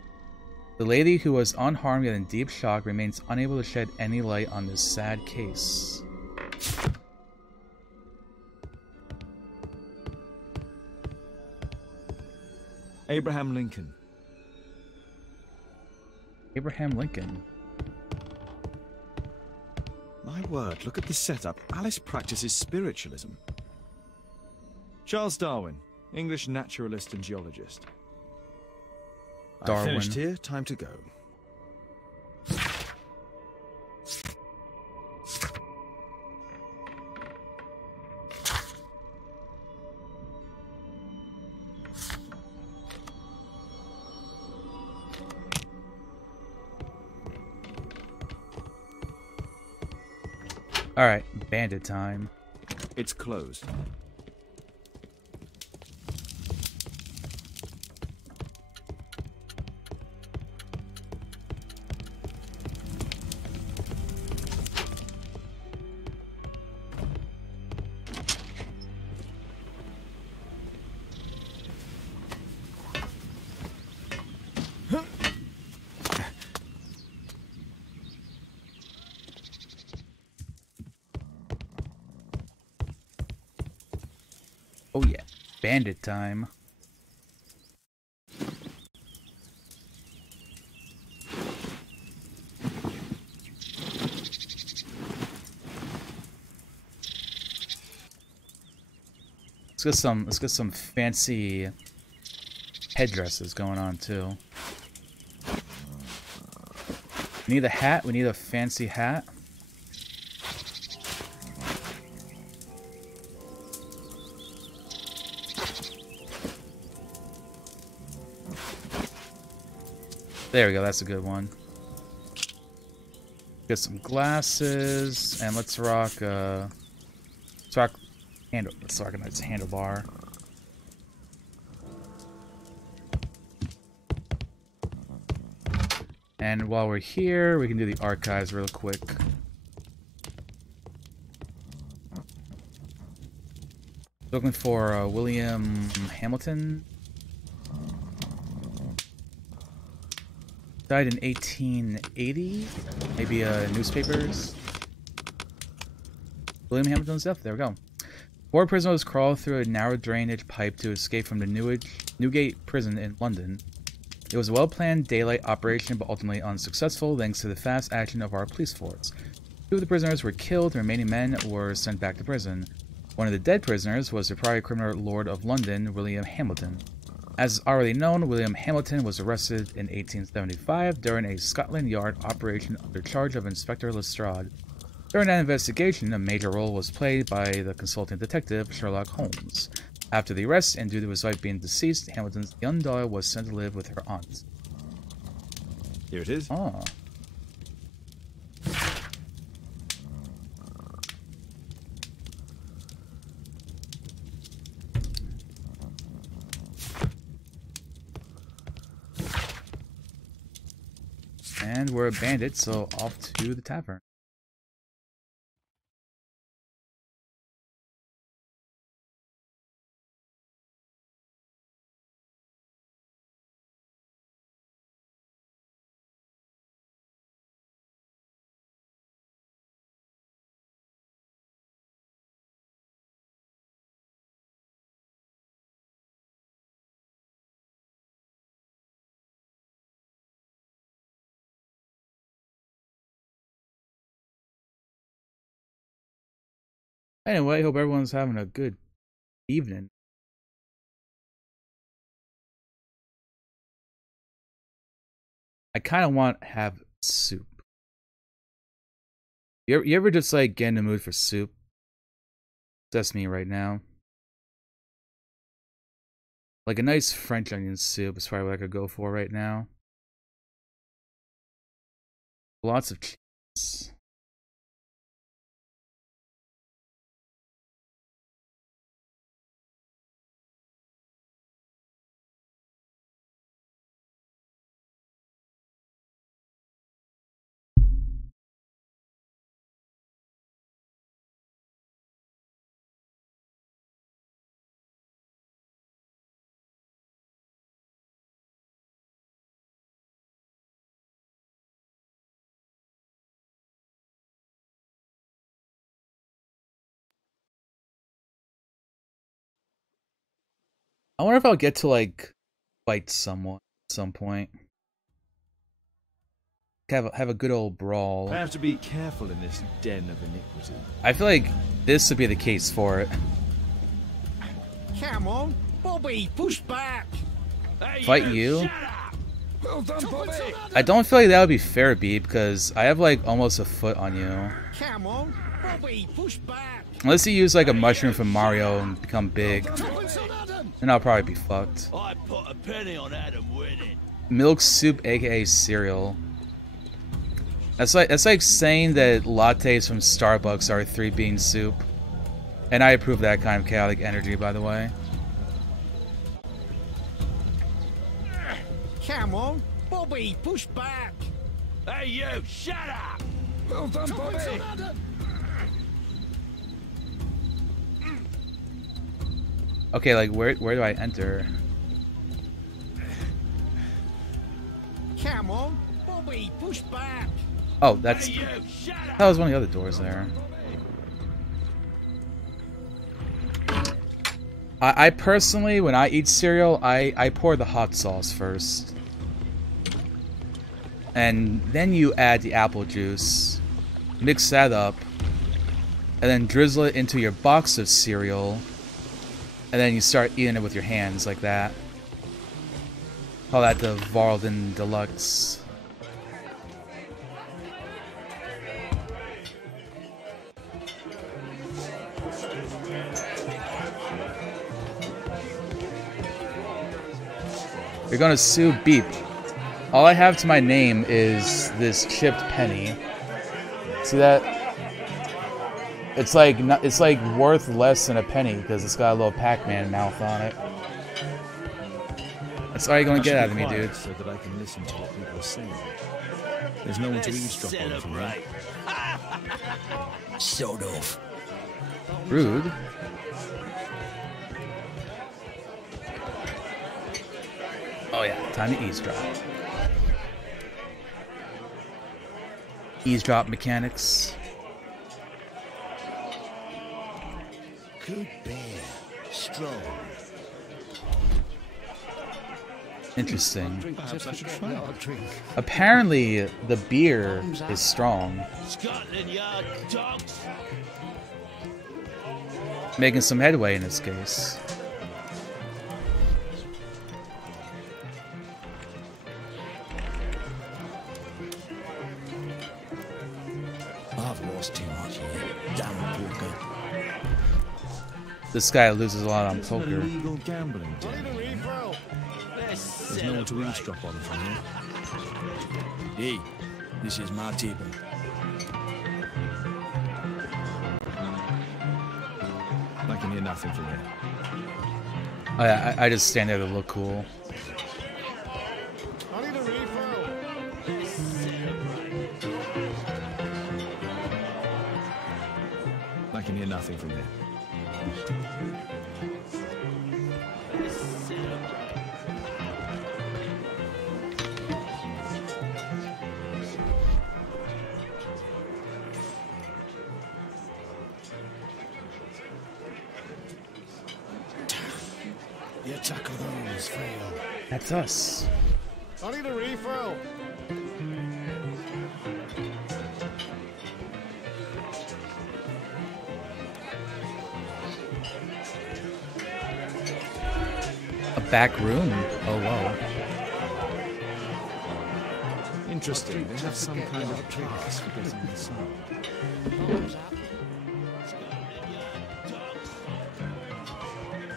The lady, who was unharmed yet in deep shock, remains unable to shed any light on this sad case. Abraham Lincoln. Abraham Lincoln. My word, look at this setup. Alice practices spiritualism. Charles Darwin, English naturalist and geologist. Darwin. I've finished here, time to go. Alright, bandit time. It's closed. Oh yeah, bandit time. Let's get some fancy headdresses going on too. We need a hat, we need a fancy hat. There we go, that's a good one. Get some glasses, and let's rock a nice handlebar. And while we're here, we can do the archives real quick. Looking for William Hamilton. Died in 1880. Maybe newspapers. William Hamilton's death. There we go. 4 prisoners crawled through a narrow drainage pipe to escape from the Newgate prison in London. It was a well-planned daylight operation, but ultimately unsuccessful thanks to the fast action of our police force. 2 of the prisoners were killed, the remaining men were sent back to prison. One of the dead prisoners was the prior criminal lord of London, William Hamilton. As is already known, William Hamilton was arrested in 1875 during a Scotland Yard operation under charge of Inspector Lestrade. During that investigation, a major role was played by the consulting detective Sherlock Holmes. After the arrest, and due to his wife being deceased, Hamilton's young daughter was sent to live with her aunt. Here it is. Oh. And we're a bandit, so off to the tavern. Anyway, hope everyone's having a good evening. I kind of want to have soup. You ever just like get in the mood for soup? That's me right now. Like a nice French onion soup is probably what I could go for right now. Lots of cheese. I wonder if I'll get to, like, fight someone at some point. Have a good old brawl. I have to be careful in this den of iniquity. I feel like this would be the case for it. Come on, Bobby, push back. Fight you? Well done, Bobby. I don't feel like that would be fair, B, because I have like almost a foot on you. Come on, Bobby, push back. Unless you use like a mushroom from Mario and become big, then I'll probably be fucked. I put a penny on Adam winning. Milk soup, aka cereal. That's like saying that lattes from Starbucks are 3-bean soup. And I approve that kind of chaotic energy, by the way. Come on, Bobby, push back. Hey you, shut up! Well done, Bobby. Okay, like where do I enter? Come on, Bobby, push back. Oh, that's... Hey you, shut up! That was one of the other doors there. I personally, when I eat cereal, I pour the hot sauce first. And then you add the apple juice, mix that up, and then drizzle it into your box of cereal, and then you start eating it with your hands like that. Call that the Varlden Deluxe. You're gonna sue Beep. All I have to my name is this chipped penny. See that? It's like worth less than a penny because it's got a little Pac-Man mouth on it. That's all you're gonna get out of me, dude. So that I can listen to what people are saying. There's no one to eavesdrop on from here. Sort of. Rude. Oh yeah, time to eavesdrop. Eavesdrop mechanics. Good bear. Strong. Interesting. Perhaps I should try a drink. Apparently, the beer is strong. Scotland Yard dogs. Making some headway in this case. I've lost too much here. Damn poker. This guy loses a lot on It's an poker. illegal gambling den. There's no one to eavesdrop on from here. Hey, this is my table. I can hear nothing from here. Oh yeah, I just stand there to look cool. I need a refill. I can hear nothing from here. The attack of those fail. That's us. I need a refill. A back room? Oh wow. Interesting. They have some kind of class for getting inside.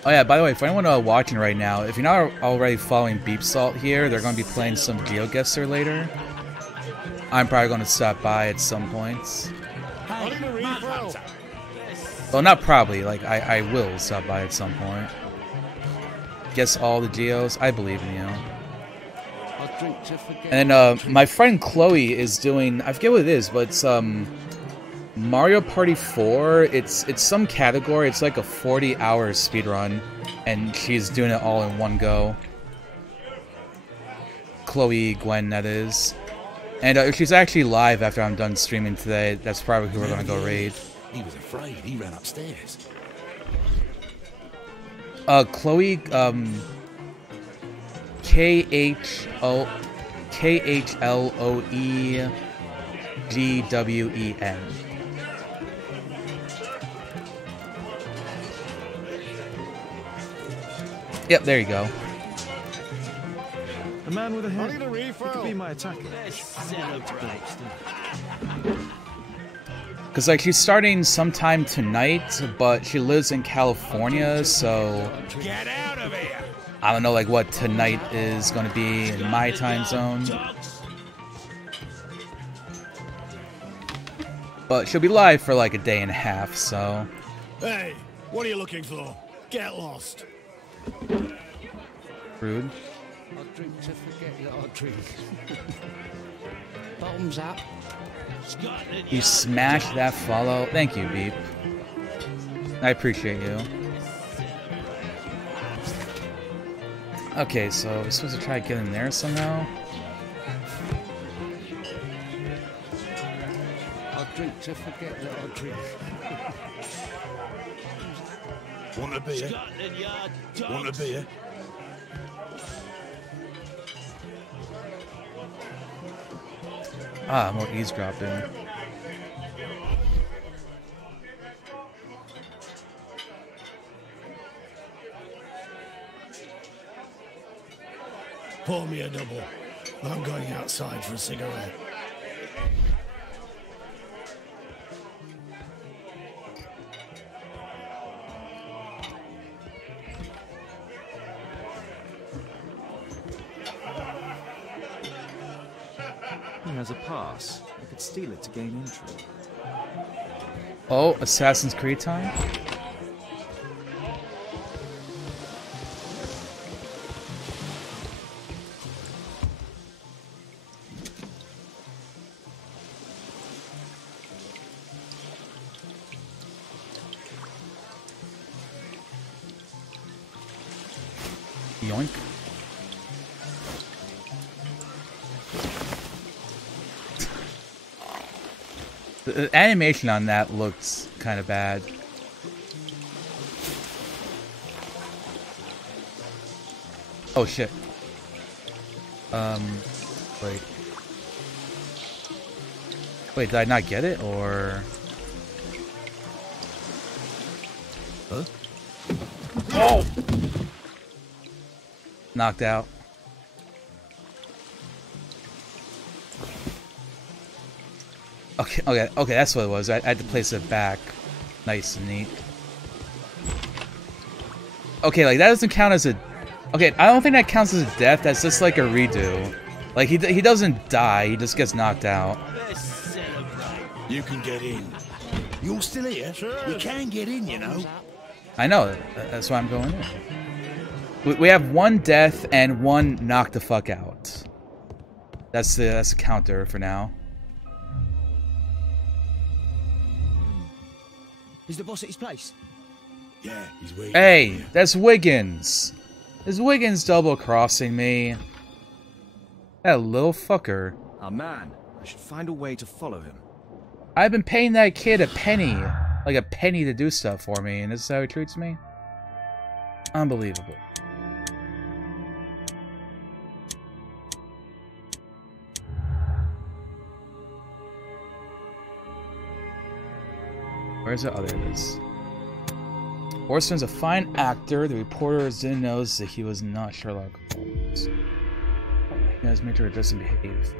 Oh yeah, by the way, for anyone watching right now, if you're not already following Beep Salt here, they're going to be playing some GeoGuessr later. I'm probably going to stop by at some points. I need a refill. Well, not probably, like, I will stop by at some point. Guess all the Geos, I believe in you. And then, my friend Chloe is doing, I forget what it is, but it's, Mario Party 4, it's some category, it's like a 40-hour speedrun, and she's doing it all in one go. Chloe Gwen, that is. And if she's actually live after I'm done streaming today, that's probably who we're gonna go raid. He was afraid. He ran upstairs. Chloe, KHLOEGWEN. Yep, there you go. The man with a I head. need a He could refill. be my attacker. Because, like, she's starting sometime tonight, but she lives in California, so... Get out of here! I don't know, like, what tonight is going to be in my time zone. But she'll be live for, like, a day and a half, so... Hey, what are you looking for? Get lost. Rude. I'll drink to forget that I drink. Bottoms up. You smashed that follow. Thank you, Beep. I appreciate you. Okay, so we're supposed to try to get in there somehow. I'll drink to forget that I drink. Want a beer? Want a beer? Ah, more eavesdropping. Pour me a double. I'm going outside for a cigarette. He has a pass. I could steal it to gain entry. Oh, Assassin's Creed time? Yoink. The animation on that looks kind of bad. Oh shit. Wait. Wait, did I not get it, or? Huh? Oh! Knocked out. Okay, that's what it was. I had to place it back. Nice and neat. Okay, like, that doesn't count as a... Okay, I don't think that counts as a death. That's just like a redo. Like, he doesn't die. He just gets knocked out. You can get in. You're still here? Sure. You can get in, you know. I know. That's why I'm going in. We have one death and one knock the fuck out. That's the counter for now. Is the boss at his place? Yeah, he's waiting. Hey, that's Wiggins. Is Wiggins double-crossing me? That little fucker. Ah, man. I should find a way to follow him. I've been paying that kid a penny. Like a penny to do stuff for me, and this is how he treats me? Unbelievable. Where's the other of this? Orstman's a fine actor. The reporters didn't notice that he was not Sherlock Holmes. He has made to address and behave.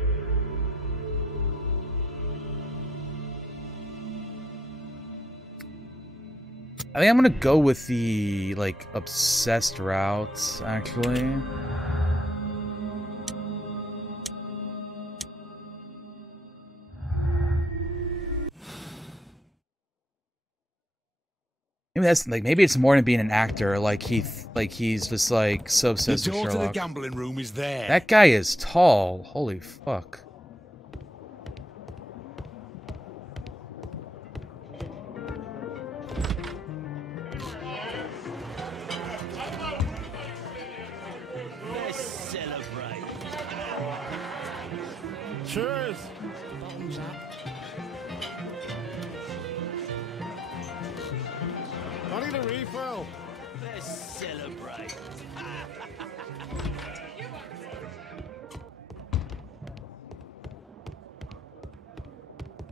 I think I'm gonna go with the, like, obsessed route, actually. Maybe that's like, maybe it's more than being an actor. Like he's just like so obsessed The with door to the Sherlock. gambling room is there. That guy is tall. Holy fuck. Let's celebrate. Cheers. Bottoms up. I need a refill. Let's celebrate.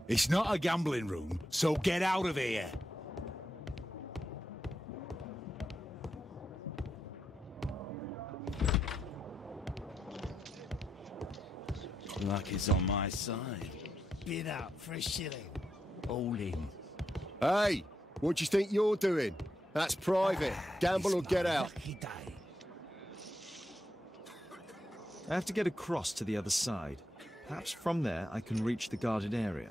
It's not a gambling room, so get out of here. Luck is on my side. Bid out for a shilling. All in. Hey, what do you think you're doing? That's private. Gamble or get out. Lucky day. I have to get across to the other side. Perhaps from there I can reach the guarded area.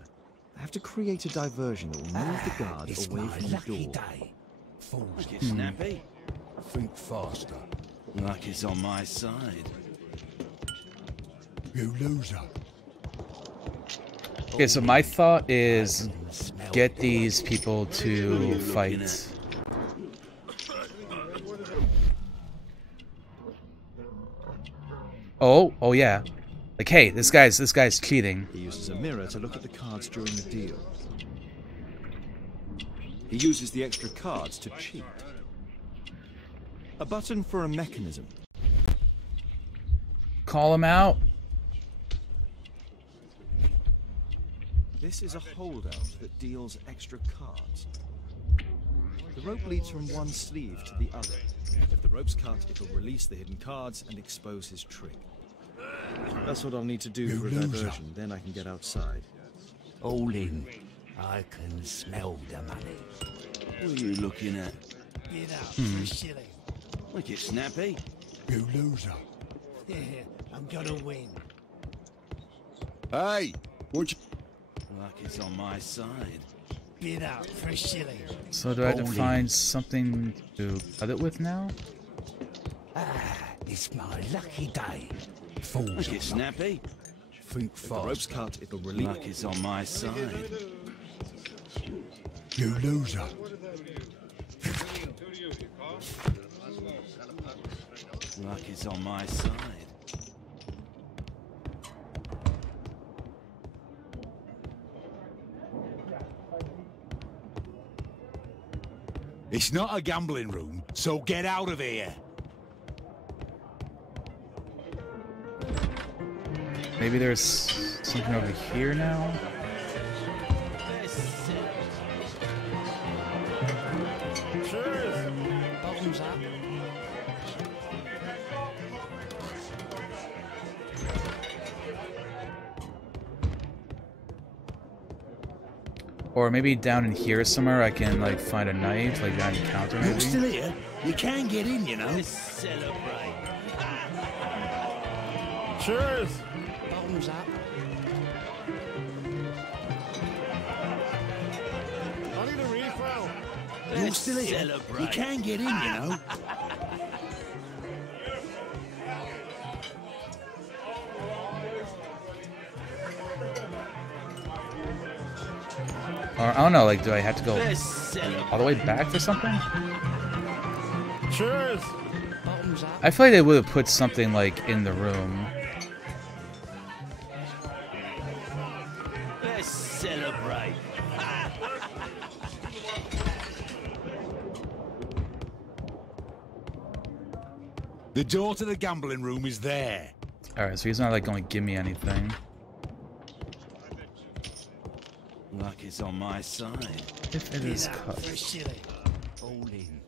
I have to create a diversion that will move the guard It's away my from the lucky door. day. Fools Make it get snappy. Think faster. Luck is on my side. You loser. Okay, so my thought is get these people to fight. Oh yeah. Like, hey, this guy's cheating. He uses a mirror to look at the cards during the deal. He uses the extra cards to cheat. A button for a mechanism. Call him out. This is a holdout that deals extra cards. The rope leads from one sleeve to the other. If the rope's cut, it'll release the hidden cards and expose his trick. That's what I'll need to do for a diversion, then I can get outside. All in. I can smell the money. What are you looking at? Bid out for a shilling. Make it snappy. You loser. Yeah, I'm gonna win. Hey, what you... Luck is on my side. Bid out for a shilling. So do I have to find something to cut it with now? It's my lucky day. Fools Make it snappy. think If the rope's fast. cut, it'll release... Luck is on my side. You loser. Luck is on my side. It's not a gambling room, so get out of here. Maybe there's something over here now? Bottoms up. Or maybe down in here somewhere I can like find a knife, like behind the counter You're still maybe? here. You can get in, you know. Let's celebrate. Cheers. Bottoms up. I need a refill. You're Let's still here. celebrate. You can get in, you know. Or I don't know, like do I have to go Let's celebrate. all the way back for something? Cheers. Bottoms up. I feel like they would have put something like in the room. Let's celebrate. The door to the gambling room is there. Alright, so he's not like going to give me anything. Luck is on my side. If it is cut. For a shilling. All in.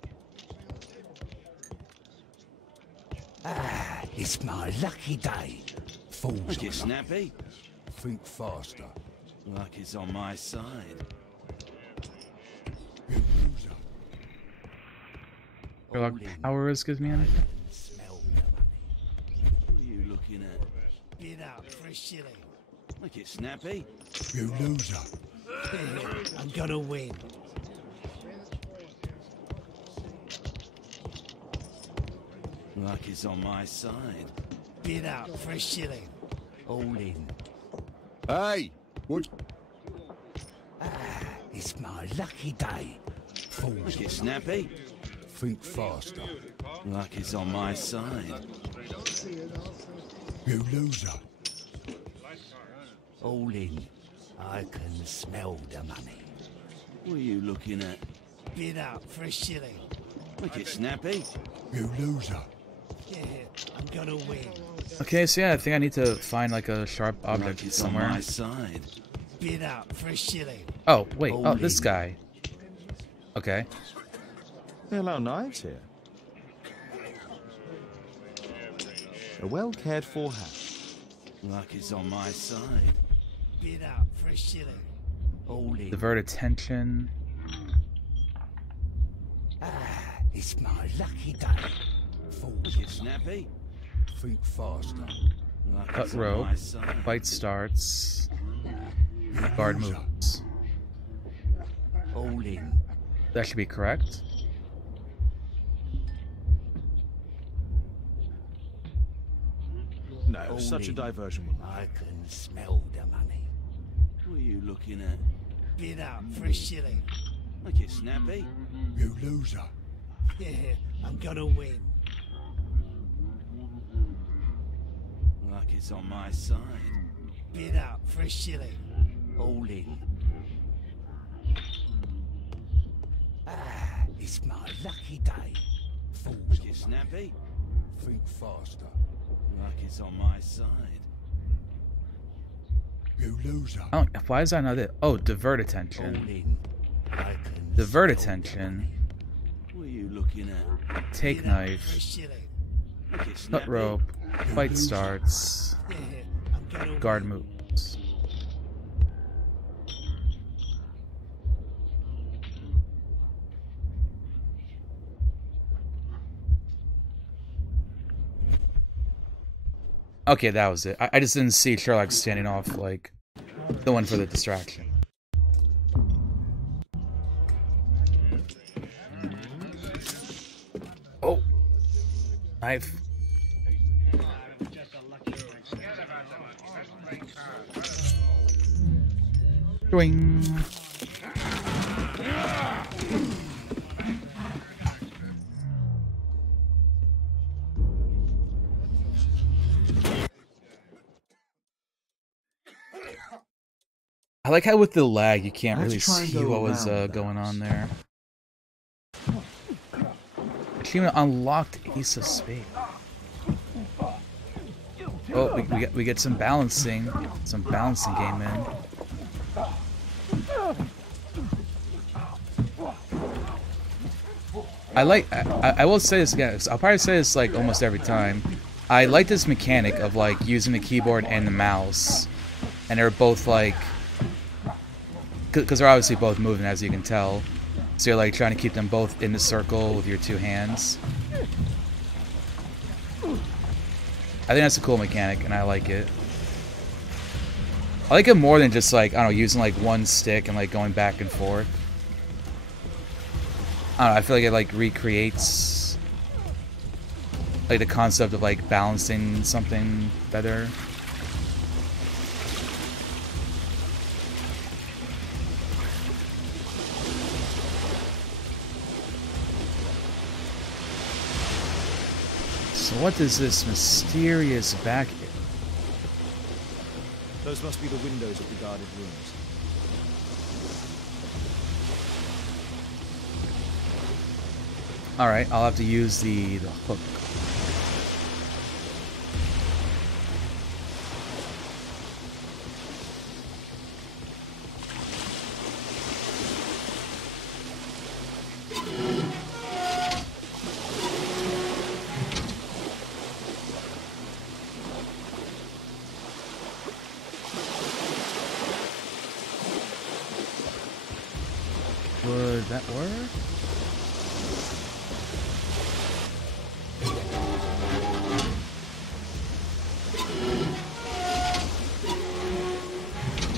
It's my lucky day. Fools Make it snappy. think faster. Luck is on my side. You loser. Sherlock Powers gives me anything? Smell the money. What are you looking at? Bid out for a shilling. Make it snappy. You loser. I'm gonna win. Luck is on my side. Bid out for a shilling. All in. Hey, what... It's my lucky day. Fools Make it snappy. think faster. Luck is on my side. You loser. All in. I can smell the money. What are you looking at? Bid out for a shilling. Make it snappy. You loser. Yeah, I'm gonna win. Okay, so yeah, I think I need to find like a sharp object It's somewhere. on my side. Bid up for a shilling. Oh, wait. Oh, Hold this in. guy. Okay. They allow knives here. A well-cared for house. Luck is on my side. Bid up for a shilling. All in. Divert attention. It's my lucky day. Make it snappy. Think faster. Luck Cut is on rope. my side. Fight starts. Guard moves. All in. That should be correct. No, such a diversion will I can smell the money. What are you looking at? Bid up for a shilling. Make it snappy. You loser. Yeah, I'm gonna win. Luck is on my side. Bid up for a shilling. All in. It's my lucky day. Make it snappy. Think faster. Luck is on my side. You loser. Oh, why is that not it? Oh, divert All attention. in. I can Divert smell the attention. money. What are you looking at? Take Bid up for a knife. shilling. Make it Cut snappy. rope. Fight starts. Yeah, I'm gonna Guard win. moves. Okay, that was it. I just didn't see Sherlock standing off, like, the one for the distraction. Oh! Knife. Doing. I like how with the lag you can't really see what was going on there. Achievement unlocked, Ace of Spades. Oh, we get some balancing game in. I will say this again. I'll probably say this like almost every time. I like this mechanic of like using the keyboard and the mouse, and they're both like, because they're obviously both moving as you can tell. So you're like trying to keep them both in the circle with your two hands. I think that's a cool mechanic, and I like it. I like it more than just like, I don't know, using like one stick and like going back and forth. I don't know, I feel like it like recreates like the concept of like balancing something better. So what is this mysterious back? Those must be the windows of the guarded rooms. Alright, I'll have to use the hook. Would that work?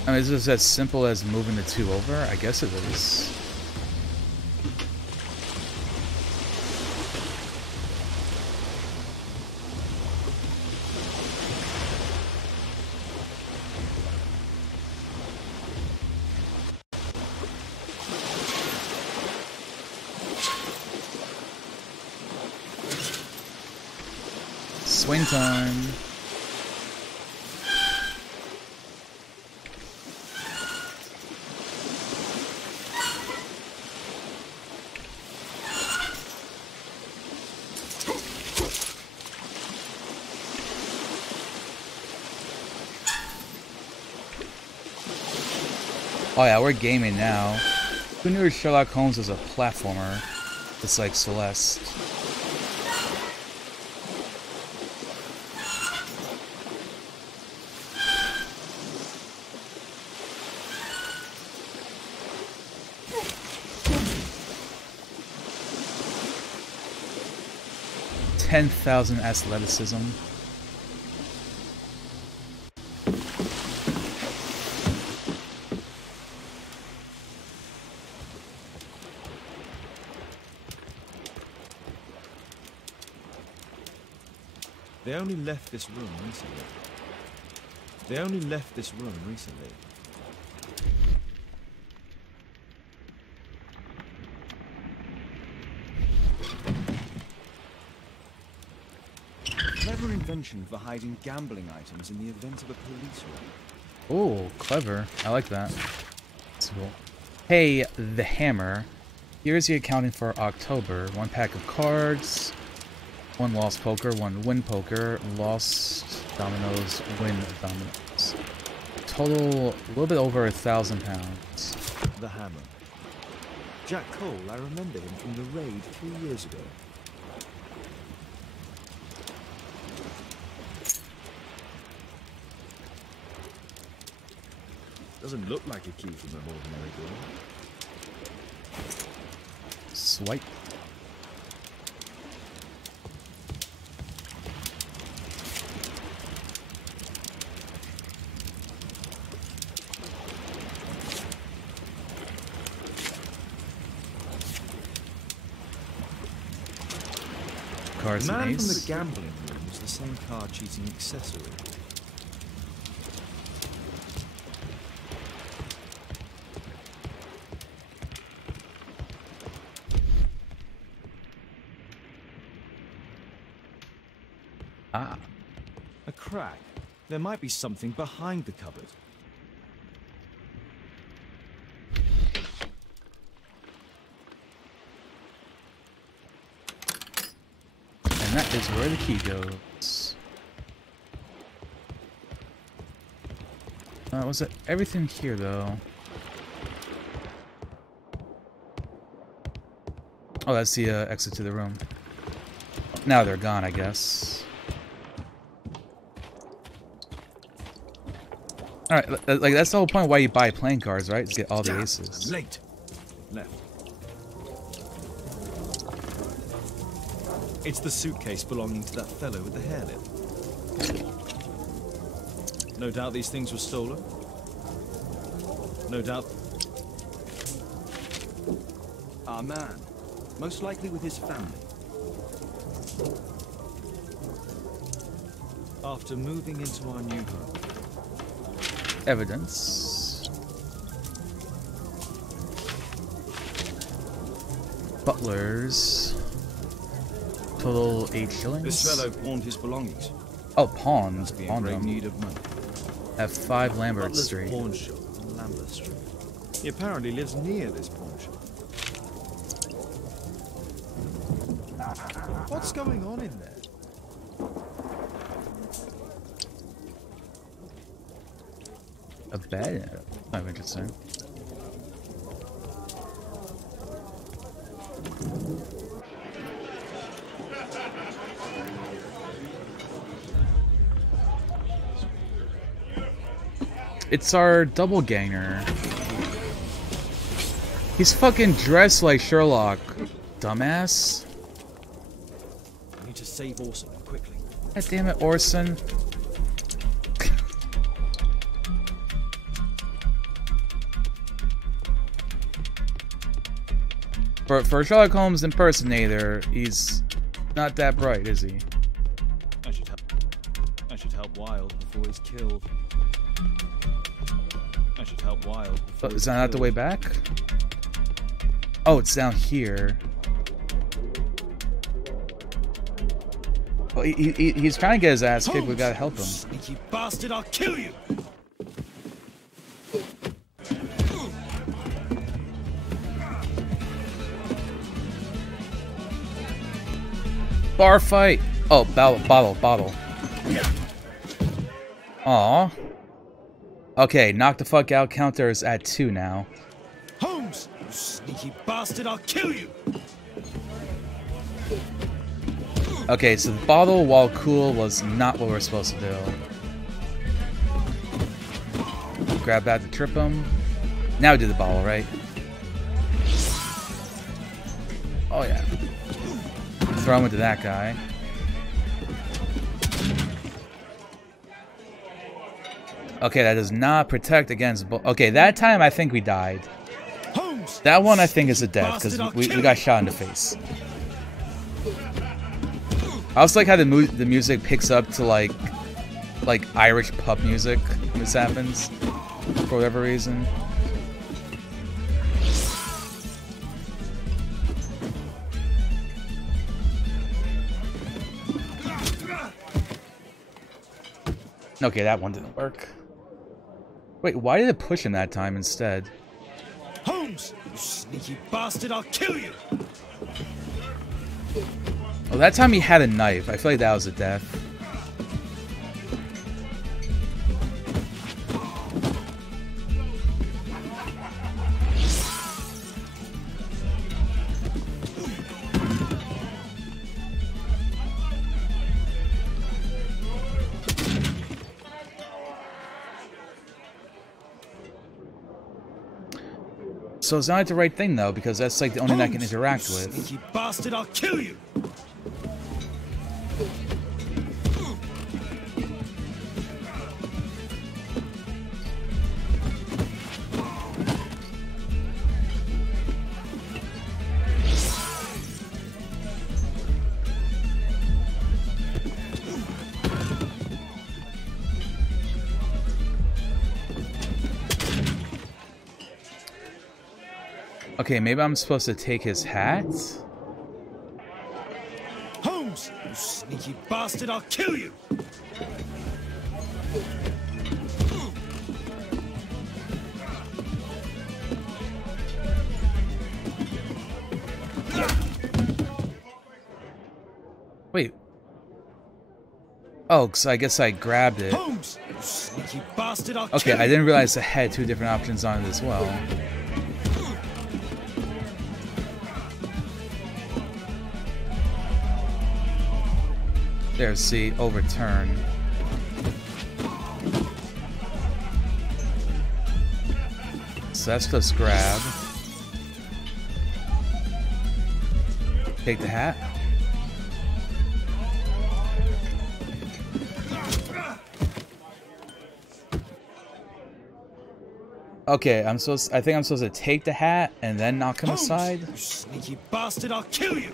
I mean, is this as simple as moving the two over? I guess it is. Swing time. Oh yeah, we're gaming now. Who knew Sherlock Holmes was a platformer? It's like Celeste. $10,000 athleticism. They only left this room recently. They only left this room recently. Clever invention for hiding gambling items in the event of a police raid. Oh, clever. I like that. That's cool. Hey, the hammer. Here's the accounting for October. 1 pack of cards. 1 lost poker, 1 win poker, lost dominoes, win dominoes. Total, a little bit over £1,000. The hammer. Jack Cole, I remember him from the raid 3 years ago. Doesn't look like a key from an ordinary door. Swipe. Cards the man and from ace. the gambling room was the same card cheating accessory. Ah. A crack. There might be something behind the cupboard. And that is where the key goes. Was it everything here though? Oh, that's the exit to the room. Now they're gone, I guess. Alright, like that's the whole point why you buy playing cards, right? To get all the aces. I'm late. Left. It's the suitcase belonging to that fellow with the hairlip. No doubt these things were stolen. No doubt. Our man. Most likely with his family. After moving into our new home. Evidence. Butlers. Total 8 shillings. This fellow pawned his belongings. Oh, pawned. Must be in Pawned great them. need of money. At 5 Lambert Butler's Street. pawn shop on Lambert Street. He apparently lives near this pawn shop. What's going on in there? A bed? Kind of interesting. It's our double ganger. He's fucking dressed like Sherlock, dumbass. I need to save Orson quickly. God damn it, Orson. For a Sherlock Holmes impersonator, he's not that bright, is he? I should help Wilde before he's killed. I should help Wilde before Is that not the way back? Oh, it's down here. Well, he's trying to get his ass kicked. We gotta help him. Sneaky bastard! I'll kill you. Bar fight. Oh, bottle. Aw. Okay, knock the fuck out counter is at 2 now. Holmes, you sneaky bastard, I'll kill you! Okay, so the bottle, while cool, was not what we're supposed to do. Grab that to trip him. Now do the bottle, right? Oh yeah. Throw him into that guy. Okay, that does not protect against... Okay, that time I think we died. That one I think is a death, because we got shot in the face. I also like how the music picks up to like Irish pub music when this happens, for whatever reason. Okay, that one didn't work. Wait, why did it push him that time instead? Holmes, you sneaky bastard, I'll kill you! Well, that time he had a knife. I feel like that was a death. So it's not the right thing though, because that's like the only thing I can interact with. Sneaky bastard, I'll kill you! Okay, maybe I'm supposed to take his hat? Holmes, you sneaky bastard, I'll kill you! Wait. Oh, so I guess I grabbed it. Holmes, you sneaky bastard, I'll Okay, kill I you! didn't realize I had 2 different options on it as well. There, see, overturn. So that's just grab. Take the hat. Okay, I think I'm supposed to take the hat and then knock him aside. You sneaky bastard, I'll kill you!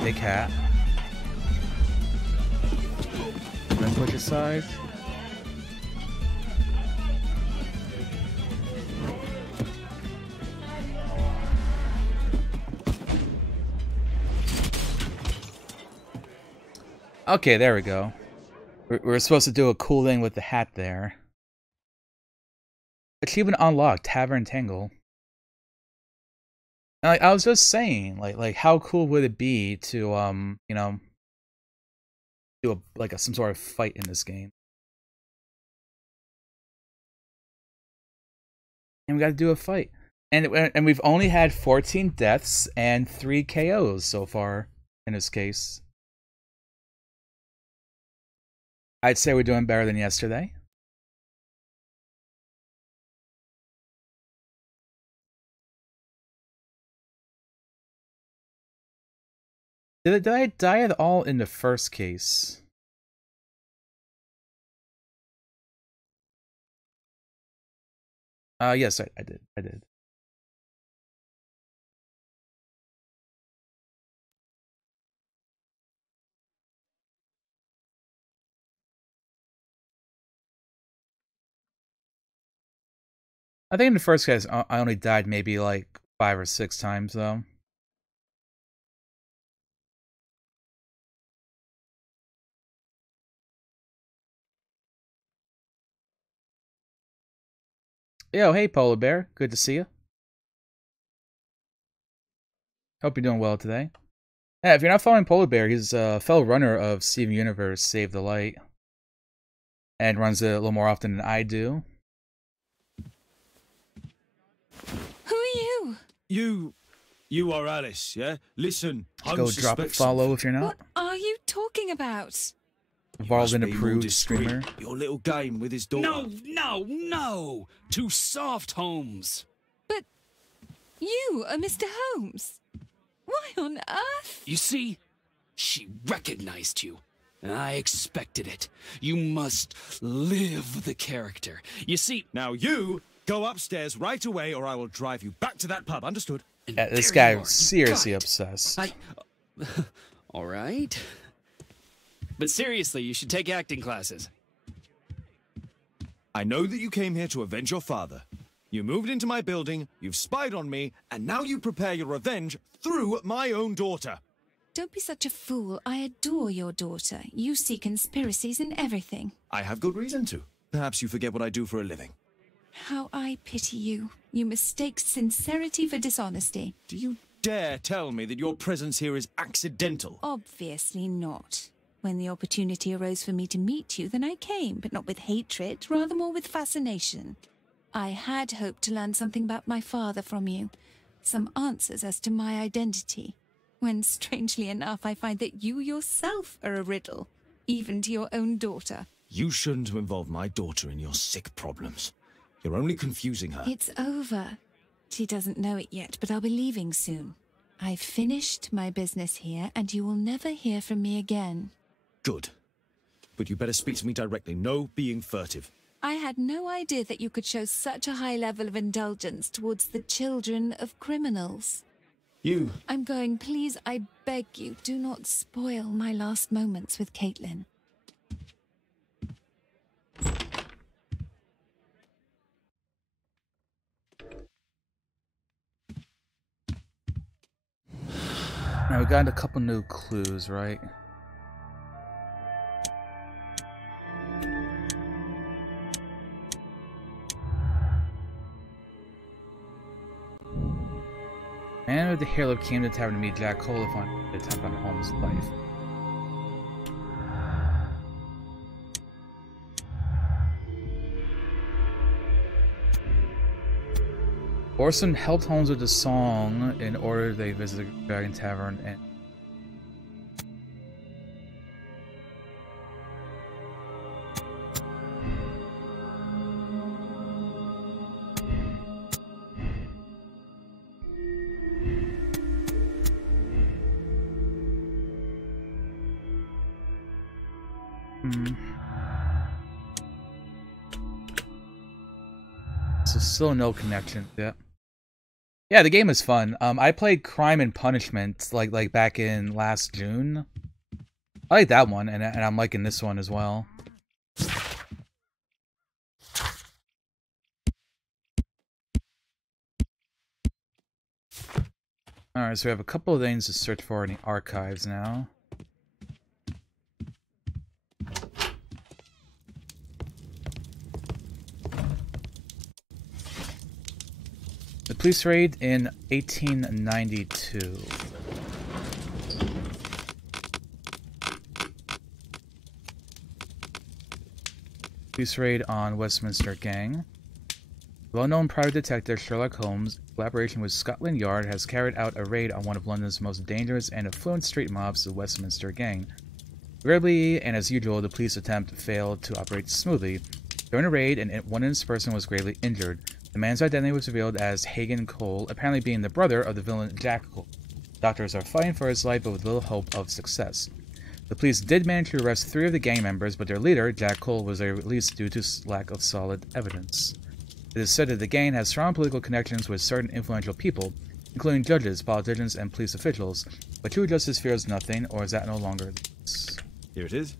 Take hat. And then push aside. Okay, there we go. We're supposed to do a cool thing with the hat there. Achievement unlocked, Tavern Tangle. And, like, I was just saying, like how cool would it be to you know, do some sort of fight in this game. And we got to do a fight. And we've only had 14 deaths and 3 KOs so far in this case. I'd say we're doing better than yesterday. Did I die at all in the first case? Yes, I did. I did. I think in the first case, I only died maybe like 5 or 6 times, though. Yo, hey, Polar Bear. Good to see you. Hope you're doing well today. Yeah, if you're not following Polar Bear, he's a fellow runner of Steven Universe Save the Light. And runs it a little more often than I do. Who are you? You are Alice, yeah? Listen, Go drop a follow if you're not. What are you talking about? Varlden approved streamer. Your little game with his daughter. No! Too soft, Holmes. But you are Mr. Holmes. Why on earth? You see, she recognized you. I expected it. You must live the character. You see... Now you go upstairs right away or I will drive you back to that pub, understood? Yeah, this guy is seriously obsessed. All right. But seriously, you should take acting classes. I know that you came here to avenge your father. You moved into my building, you've spied on me, and now you prepare your revenge through my own daughter. Don't be such a fool. I adore your daughter. You see conspiracies in everything. I have good reason to. Perhaps you forget what I do for a living. How I pity you. You mistake sincerity for dishonesty. Do you dare tell me that your presence here is accidental? Obviously not. When the opportunity arose for me to meet you, then I came, but not with hatred, rather more with fascination. I had hoped to learn something about my father from you. Some answers as to my identity. When, strangely enough, I find that you yourself are a riddle, even to your own daughter. You shouldn't involve my daughter in your sick problems. You're only confusing her. It's over. She doesn't know it yet, but I'll be leaving soon. I've finished my business here, and you will never hear from me again. Good. But you better speak to me directly. No being furtive. I had no idea that you could show such a high level of indulgence towards the children of criminals. You... I'm going, please, I beg you, do not spoil my last moments with Caitlin. Now we got a couple new clues, right? Man with the hairlip came to the tavern to meet Jack Cole to find the attempt on Holmes' life. Orson helped Holmes with the song in order they visit the Dragon Tavern and so still no connection. Yeah, the game is fun. I played Crime and Punishment like back in last June. I like that one, and I'm liking this one as well. Alright, so we have a couple of things to search for in the archives now. The police raid in 1892. Police raid on Westminster Gang. Well-known private detective Sherlock Holmes, in collaboration with Scotland Yard, has carried out a raid on one of London's most dangerous and affluent street mobs, the Westminster Gang. Regrettably, and as usual, the police attempt failed to operate smoothly. During the raid, one innocent person was gravely injured. The man's identity was revealed as Hagen Cole, apparently being the brother of the villain Jack Cole. Doctors are fighting for his life, but with little hope of success. The police did manage to arrest 3 of the gang members, but their leader, Jack Cole, was released due to lack of solid evidence. It is said that the gang has strong political connections with certain influential people, including judges, politicians, and police officials, but true justice fears nothing, or is that no longer the case? Here it is.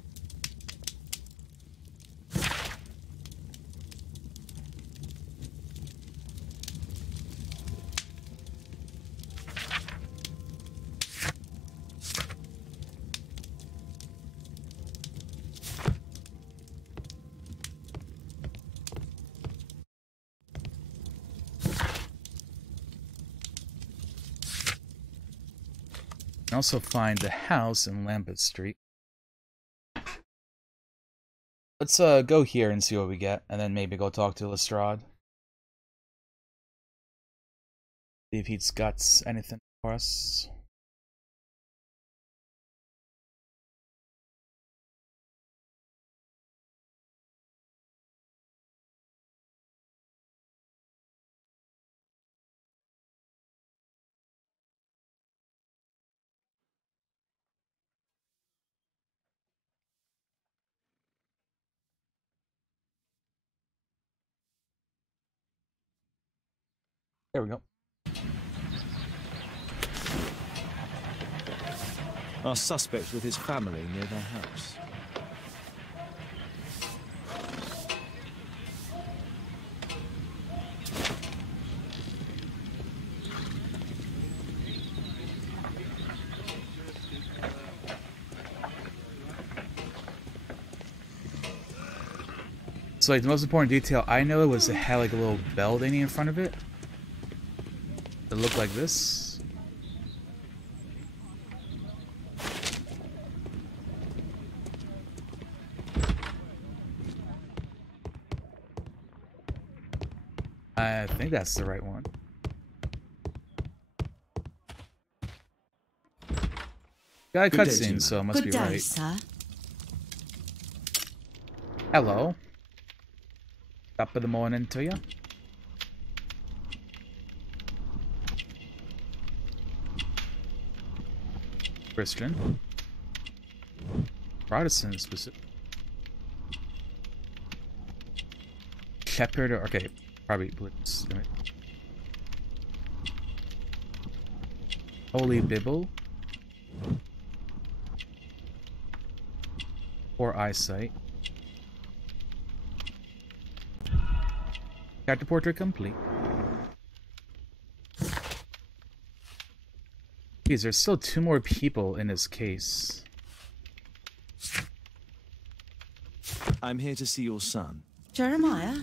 can also find the house in Lambeth Street. Let's go here and see what we get, and then maybe go talk to Lestrade. See if he's got anything for us. There we go. Our suspect with his family near their house. So like the most important detail I know was it had like a little bell thingy in front of it. It looked like this. I think that's the right one. Got a cutscene, so it must be right. Sir. Hello. Top of the morning to you. Christian. Protestant specific. Shepherd or okay, probably Blitz. Right. Holy Bible. Poor eyesight. Character portrait complete. Geez, there's still 2 more people in this case. I'm here to see your son. Jeremiah?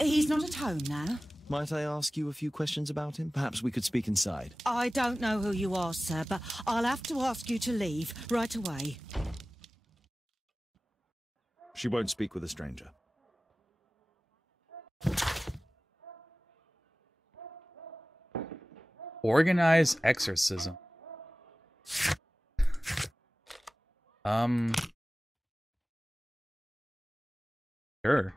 He's not at home now. Might I ask you a few questions about him? Perhaps we could speak inside. I don't know who you are, sir, but I'll have to ask you to leave right away. She won't speak with a stranger. Organized exorcism. Sure.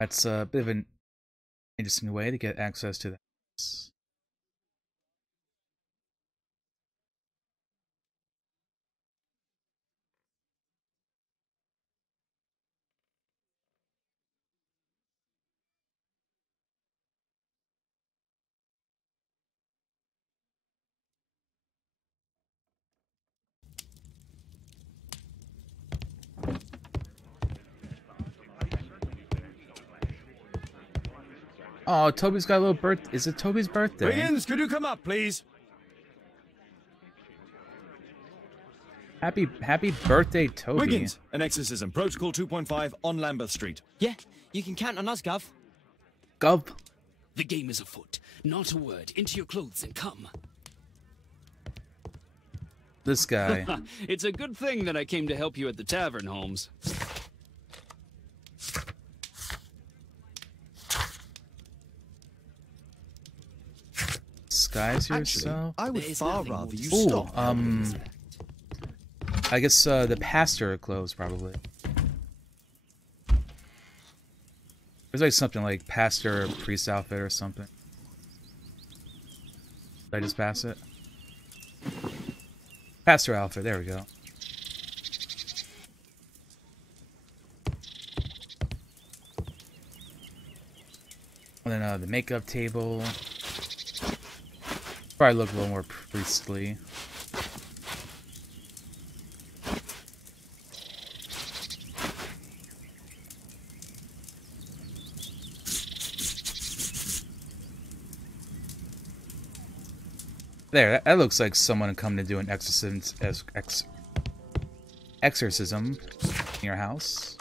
That's a bit of an interesting way to get access to the house. Oh, Toby's got a little birth. Is it Toby's birthday? Wiggins, could you come up, please? Happy birthday, Toby. Wiggins, an exorcism. Protocol 2.5 on Lambeth Street. Yeah, you can count on us, Gov. Gov. The game is afoot. Not a word. Into your clothes and come. This guy. It's a good thing that I came to help you at the tavern, Holmes. Disguise yourself. I would far rather you Ooh, stop. I guess the pastor clothes probably. There's like something like pastor priest outfit or something. Did I just pass it? Pastor outfit, there we go. And then the makeup table. Probably look a little more priestly. There, that looks like someone come to do an exorcism in your house.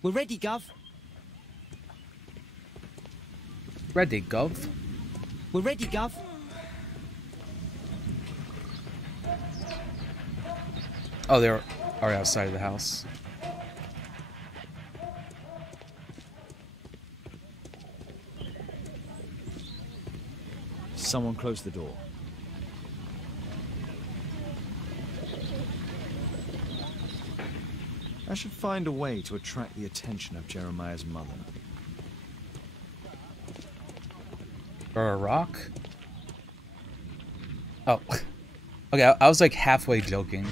We're ready, Gov. Ready, Gov. We're ready, Gov. Oh, they're already outside of the house. Someone close the door. I should find a way to attract the attention of Jeremiah's mother. Or a rock? Oh. Okay, I was like halfway joking.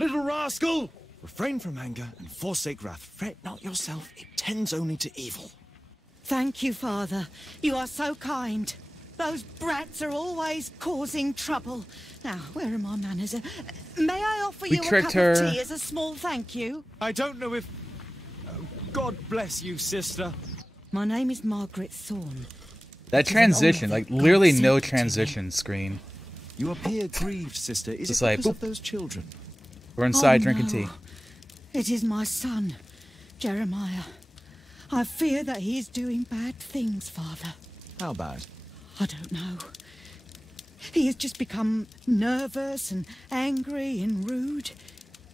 Little rascal! Refrain from anger and forsake wrath. Fret not yourself, it tends only to evil. Thank you, Father. You are so kind. Those brats are always causing trouble. Now, where are my manners? May I offer you a cup of tea as a small thank you? I don't know if... God bless you, sister. My name is Margaret Thorne. That transition, like literally no transition screen. You appear grieved, sister. Is Just it like, because boop. of those children? We're inside Oh, drinking no. tea. It is my son, Jeremiah. I fear that he is doing bad things, Father. How bad? I don't know. He has just become nervous and angry and rude.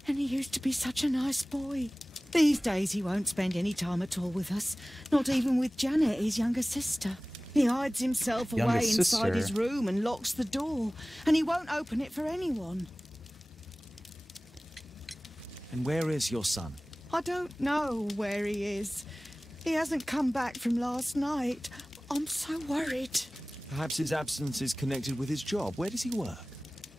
And he used to be such a nice boy. These days he won't spend any time at all with us. Not even with Janet, his younger sister. He hides himself away inside his room and locks the door. And he won't open it for anyone. And where is your son? I don't know where he is. He hasn't come back from last night. I'm so worried. Perhaps his absence is connected with his job. Where does he work?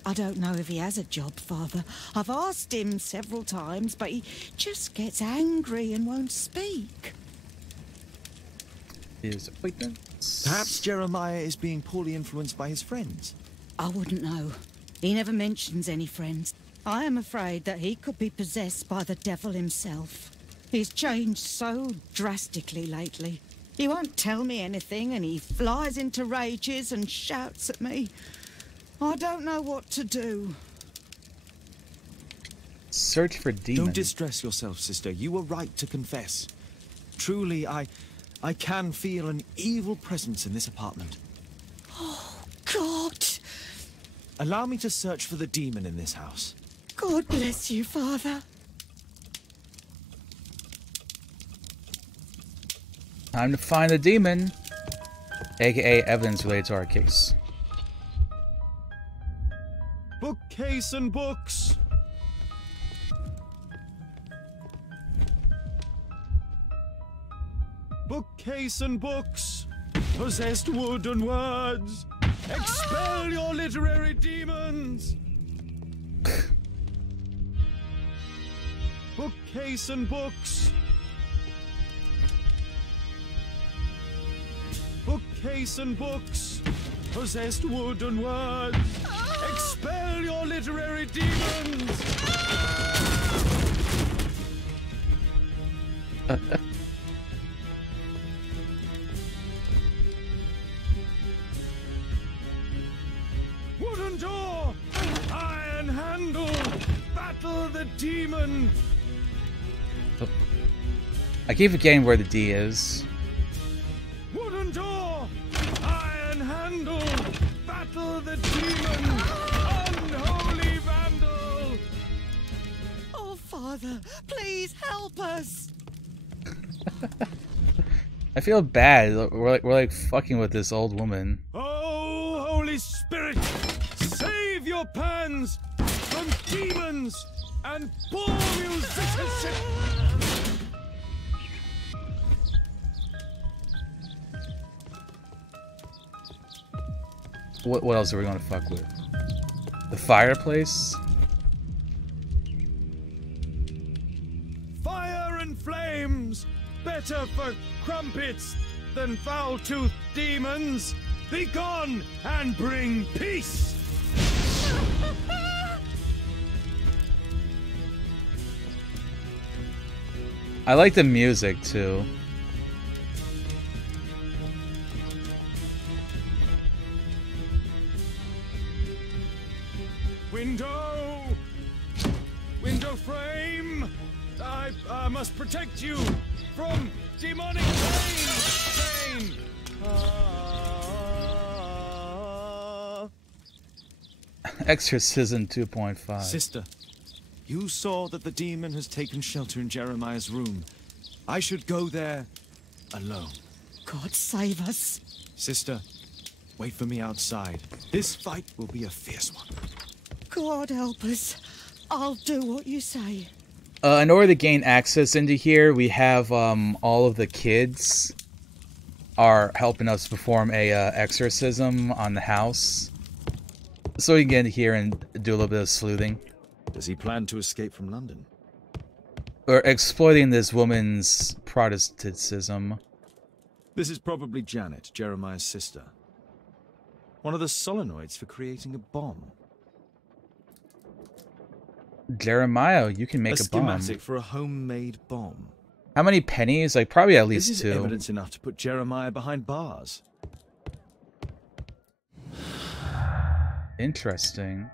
I don't know if he has a job, Father. I've asked him several times, but he just gets angry and won't speak. His appointments. Perhaps Jeremiah is being poorly influenced by his friends. I wouldn't know. He never mentions any friends. I am afraid that he could be possessed by the devil himself. He's changed so drastically lately. He won't tell me anything, and he flies into rages and shouts at me. I don't know what to do. Search for demons. Don't distress yourself, sister. You were right to confess. Truly, I can feel an evil presence in this apartment. Oh, God! Allow me to search for the demon in this house. God bless you, Father. Time to find the demon, aka evidence related to our case. Bookcase and books. Bookcase and books. Possessed wood and words. Expel your literary demons. Bookcase and books. Bookcase and books. Possessed wood and words. Expel your literary demons. Wooden door. Iron handle. Battle the demon. Oh. I keep forgetting where the D is. Wooden door. Iron handle. Battle the demon. Unholy vandal. Oh, Father. Father, please help us. I feel bad. We're like fucking with this old woman. Oh, Holy Spirit, save your pans from demons and poor musicianship! What else are we gonna fuck with? The fireplace? Fire and flames, better for crumpets than foul-toothed demons. Be gone and bring peace! I like the music too. Window frame! I must protect you from demonic pain! Exorcism 2.5. Sister, you saw that the demon has taken shelter in Jeremiah's room. I should go there alone. God save us. Sister, wait for me outside. This fight will be a fierce one. God help us. I'll do what you say. In order to gain access into here, we have all of the kids are helping us perform a exorcism on the house. So we can get in here and do a little bit of sleuthing. Does he plan to escape from London? Or exploiting this woman's Protestantism. This is probably Janet, Jeremiah's sister. One of the solenoids for creating a bomb. Jeremiah, you can make a bomb. A schematic for a homemade bomb. How many pennies? Like, probably at least This is 2. evidence enough to put Jeremiah behind bars. Interesting.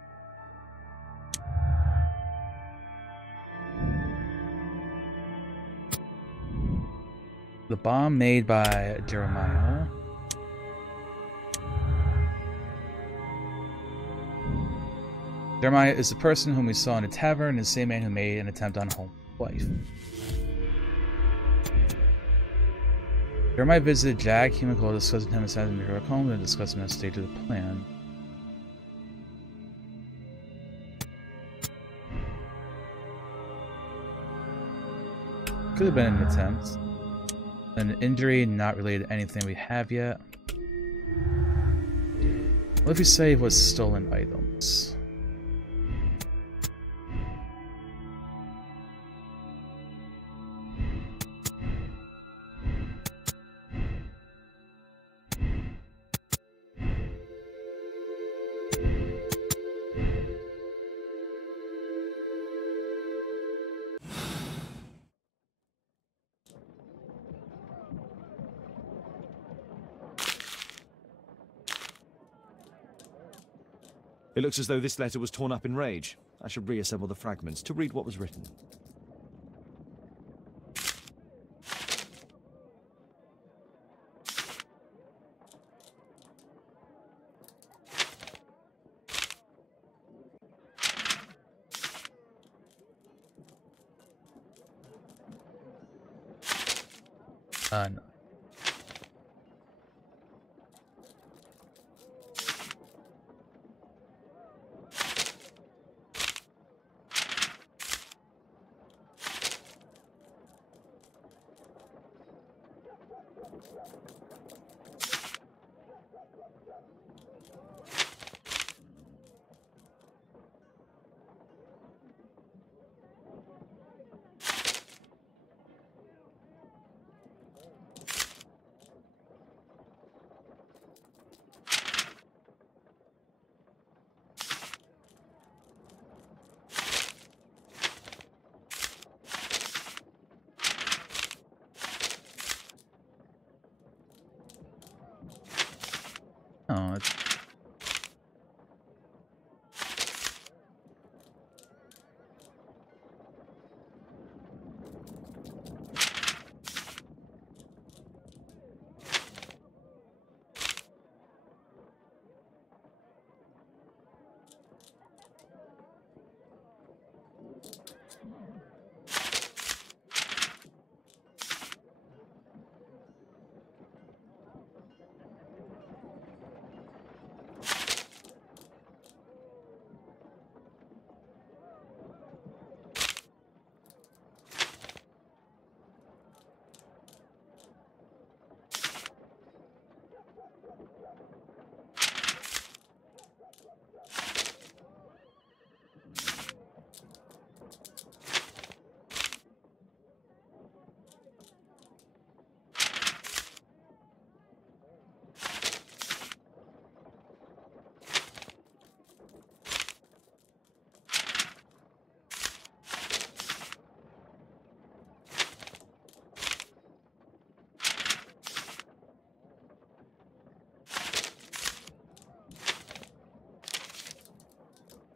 The bomb made by Jeremiah. Jeremiah is the person whom we saw in a tavern, the same man who made an attempt on Holmes' wife. Jeremiah visited Jack. He McCall discussed him as having Sherlock Holmes and discussed him as stage of the plan. Could have been an attempt. An injury not related to anything we have yet. What if we say it was stolen items? It looks as though this letter was torn up in rage. I should reassemble the fragments to read what was written. No.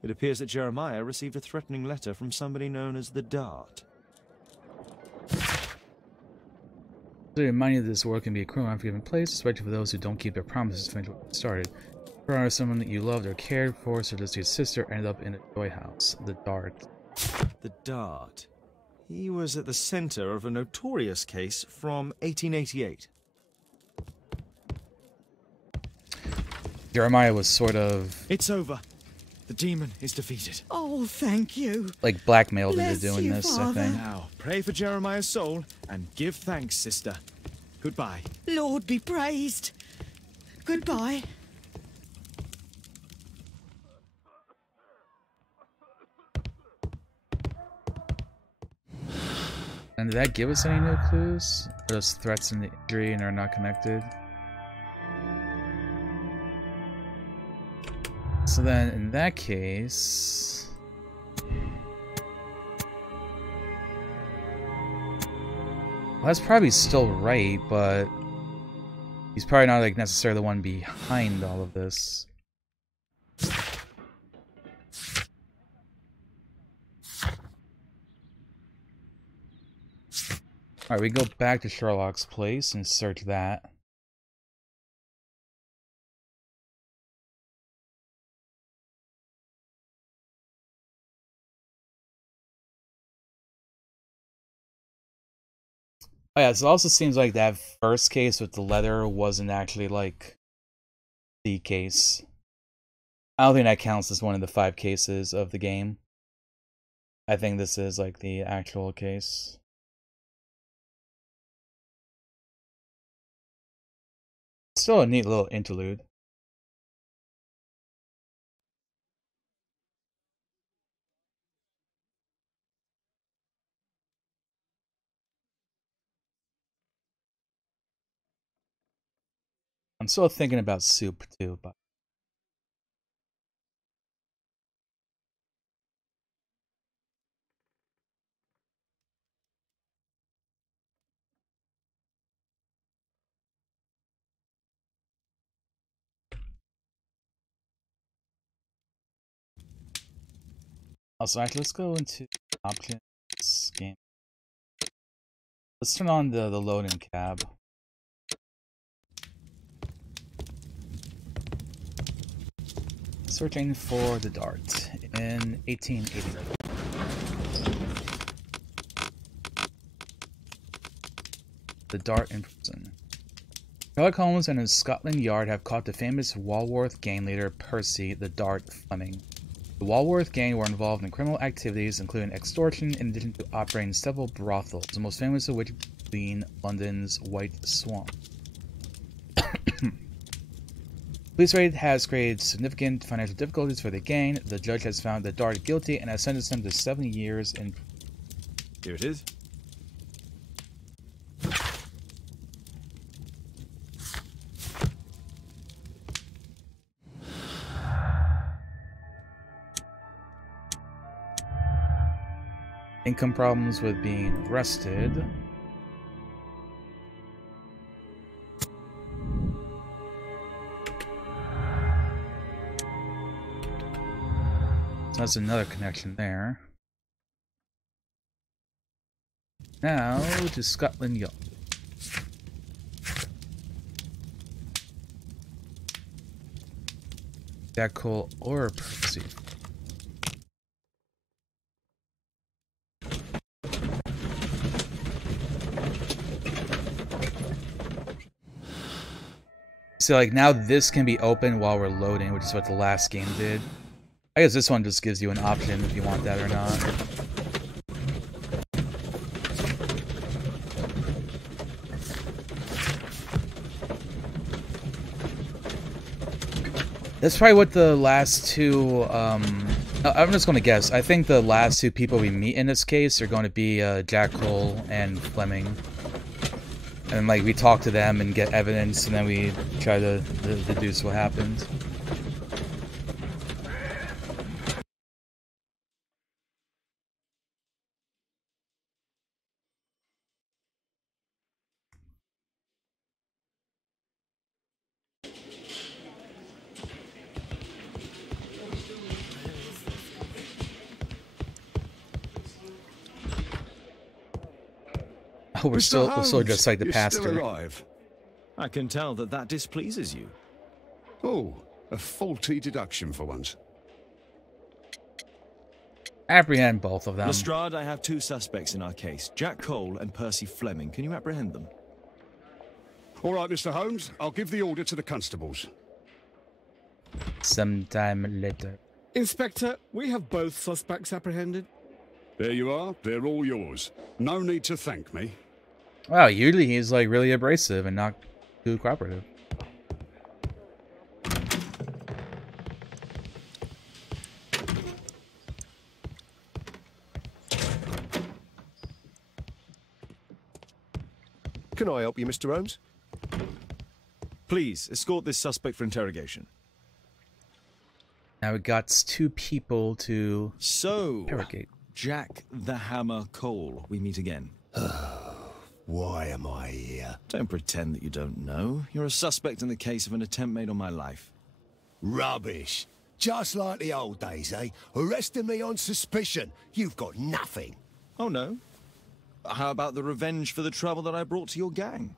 It appears that Jeremiah received a threatening letter from somebody known as the Dart. To remind you that this world can be a cruel and unforgiving place, especially for those who don't keep their promises to finish what they started. Or someone that you loved or cared for, so just your sister ended up in a joy house. The Dart. The Dart. He was at the center of a notorious case from 1888. Jeremiah was sort of... It's over. The demon is defeated. Oh, thank you. like blackmailed Bless into doing you, this, Father. I think. Now, pray for Jeremiah's soul and give thanks, sister. Goodbye. Lord be praised. Goodbye. And did that give us any new clues? Those threats and the injury and are not connected? So then, in that case... well, that's probably still right, but... he's probably not like necessarily the one behind all of this. Alright, we go back to Sherlock's place and search that. Oh yeah, so it also seems like that first case with the letter wasn't actually like the case. I don't think that counts as one of the 5 cases of the game. I think this is like the actual case. Still a neat little interlude. I'm still thinking about soup too, but also actually let's go into options game. Let's turn on the loading cab. Searching for the Dart in 1880. The Dart in prison. Sherlock Holmes and his Scotland Yard have caught the famous Walworth gang leader Percy the Dart Fleming. The Walworth gang were involved in criminal activities including extortion in addition to operating several brothels, the most famous of which being London's White Swan. Police raid has created significant financial difficulties for the gang. The judge has found the Dart guilty and has sentenced him to 7 years in... Here it is. Income problems with being arrested. So that's another connection there. Now to Scotland Yard. Jackal or Percy. So like now this can be open while we're loading, which is what the last game did. I guess this one just gives you an option if you want that or not. That's probably what the last two, I'm just going to guess. I think the last 2 people we meet in this case are going to be Jackal and Fleming. And like we talk to them and get evidence, and then we try to deduce what happened. we're still Holmes, just like the you're pastor. Still alive. I can tell that that displeases you. Oh, a faulty deduction for once. Apprehend both of them. Lestrade, I have 2 suspects in our case, Jack Cole and Percy Fleming. Can you apprehend them? All right, Mr. Holmes, I'll give the order to the constables. Sometime later. Inspector, we have both suspects apprehended. There you are. They're all yours. No need to thank me. Wow, usually he's like really abrasive and not too cooperative. Can I help you, Mr. Holmes? Please, escort this suspect for interrogation. Now we got 2 people to interrogate. Jack the Hammer Cole, we meet again. Why am I here? Don't pretend that you don't know. You're a suspect in the case of an attempt made on my life. Rubbish. Just like the old days, eh? Arresting me on suspicion. You've got nothing. Oh, no? How about the revenge for the trouble that I brought to your gang?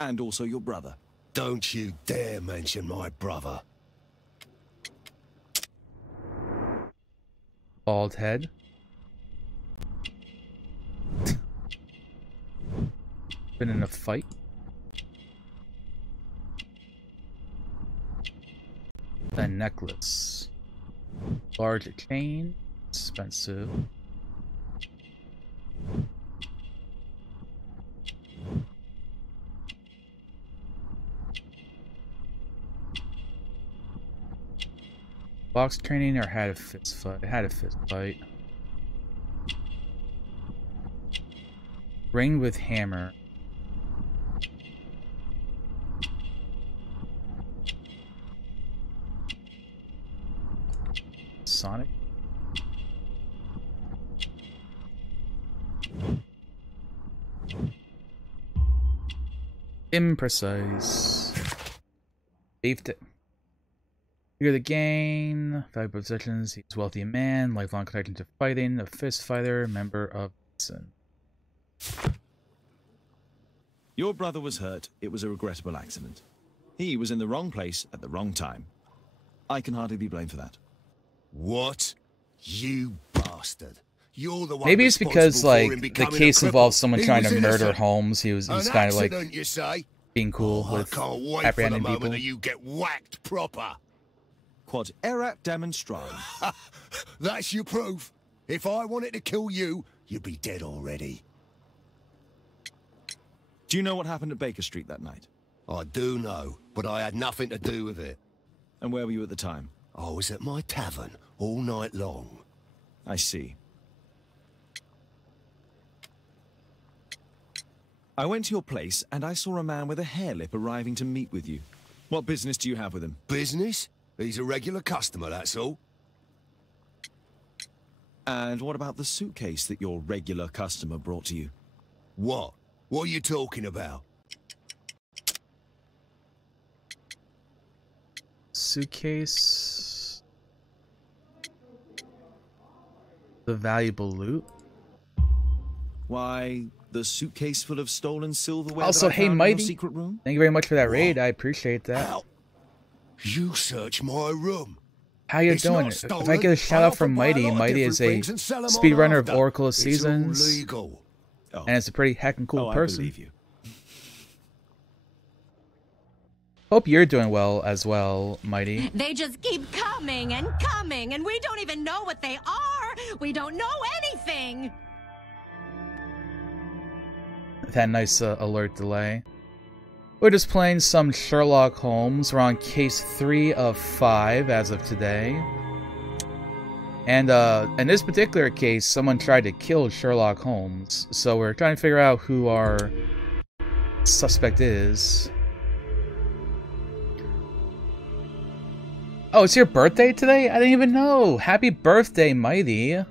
And also your brother. Don't you dare mention my brother. Bald head. Been in a fight. A necklace. Large chain. Expensive. Box training or had a fist fight? It had a fist fight. Ring with hammer. Sonic. Imprecise. Beefed it. You're the gang. 5 possessions. He's a wealthy man. Lifelong connection to fighting. A fist fighter. Member of Sin. Your brother was hurt. It was a regrettable accident. He was in the wrong place at the wrong time. I can hardly be blamed for that. What? You bastard. You're the one. Maybe it's because like the case involves someone trying to murder innocent. Holmes. He's kind of like you say? being cool I with can't wait for the apprehending moment people. that you get whacked proper. Quod erat demonstrare. That's your proof. If I wanted to kill you, you'd be dead already. Do you know what happened at Baker Street that night? I do know, but I had nothing to do with it. And where were you at the time? I was at my tavern all night long. I see. I went to your place and I saw a man with a hair lip arriving to meet with you. What business do you have with him? Business? He's a regular customer, that's all. And what about the suitcase that your regular customer brought to you? What? What are you talking about? Suitcase. The valuable loot. Why, the suitcase full of stolen silverware. Also, that I hey, found in your Mighty. secret room? Thank you very much for that raid. I appreciate that. How? You search my room. How you It's doing? not If I stolen. get a shout I out from often buy a Mighty, lot of Mighty is different a things and sell 'em on speedrunner of after. Oracle of It's all Seasons, legal. Oh. and is a pretty heckin' cool I person. believe you. Hope you're doing well as well, Mighty. They just keep coming, and we don't even know what they are. We don't know anything. That nice alert delay. We're just playing some Sherlock Holmes. We're on case 3 of 5 as of today. And in this particular case, someone tried to kill Sherlock Holmes. So we're trying to figure out who our suspect is. Oh, it's your birthday today? I didn't even know. Happy birthday, Mighty.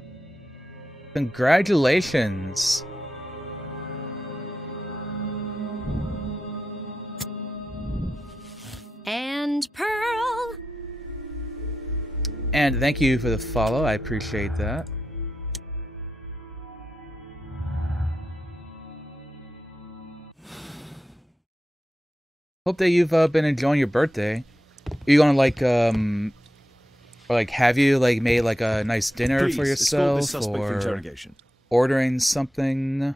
Congratulations. And Pearl. And thank you for the follow. I appreciate that. Hope that you've been enjoying your birthday. Are you gonna like or like have you like made like a nice dinner Please, for escort yourself this suspect for or interrogation. ordering something?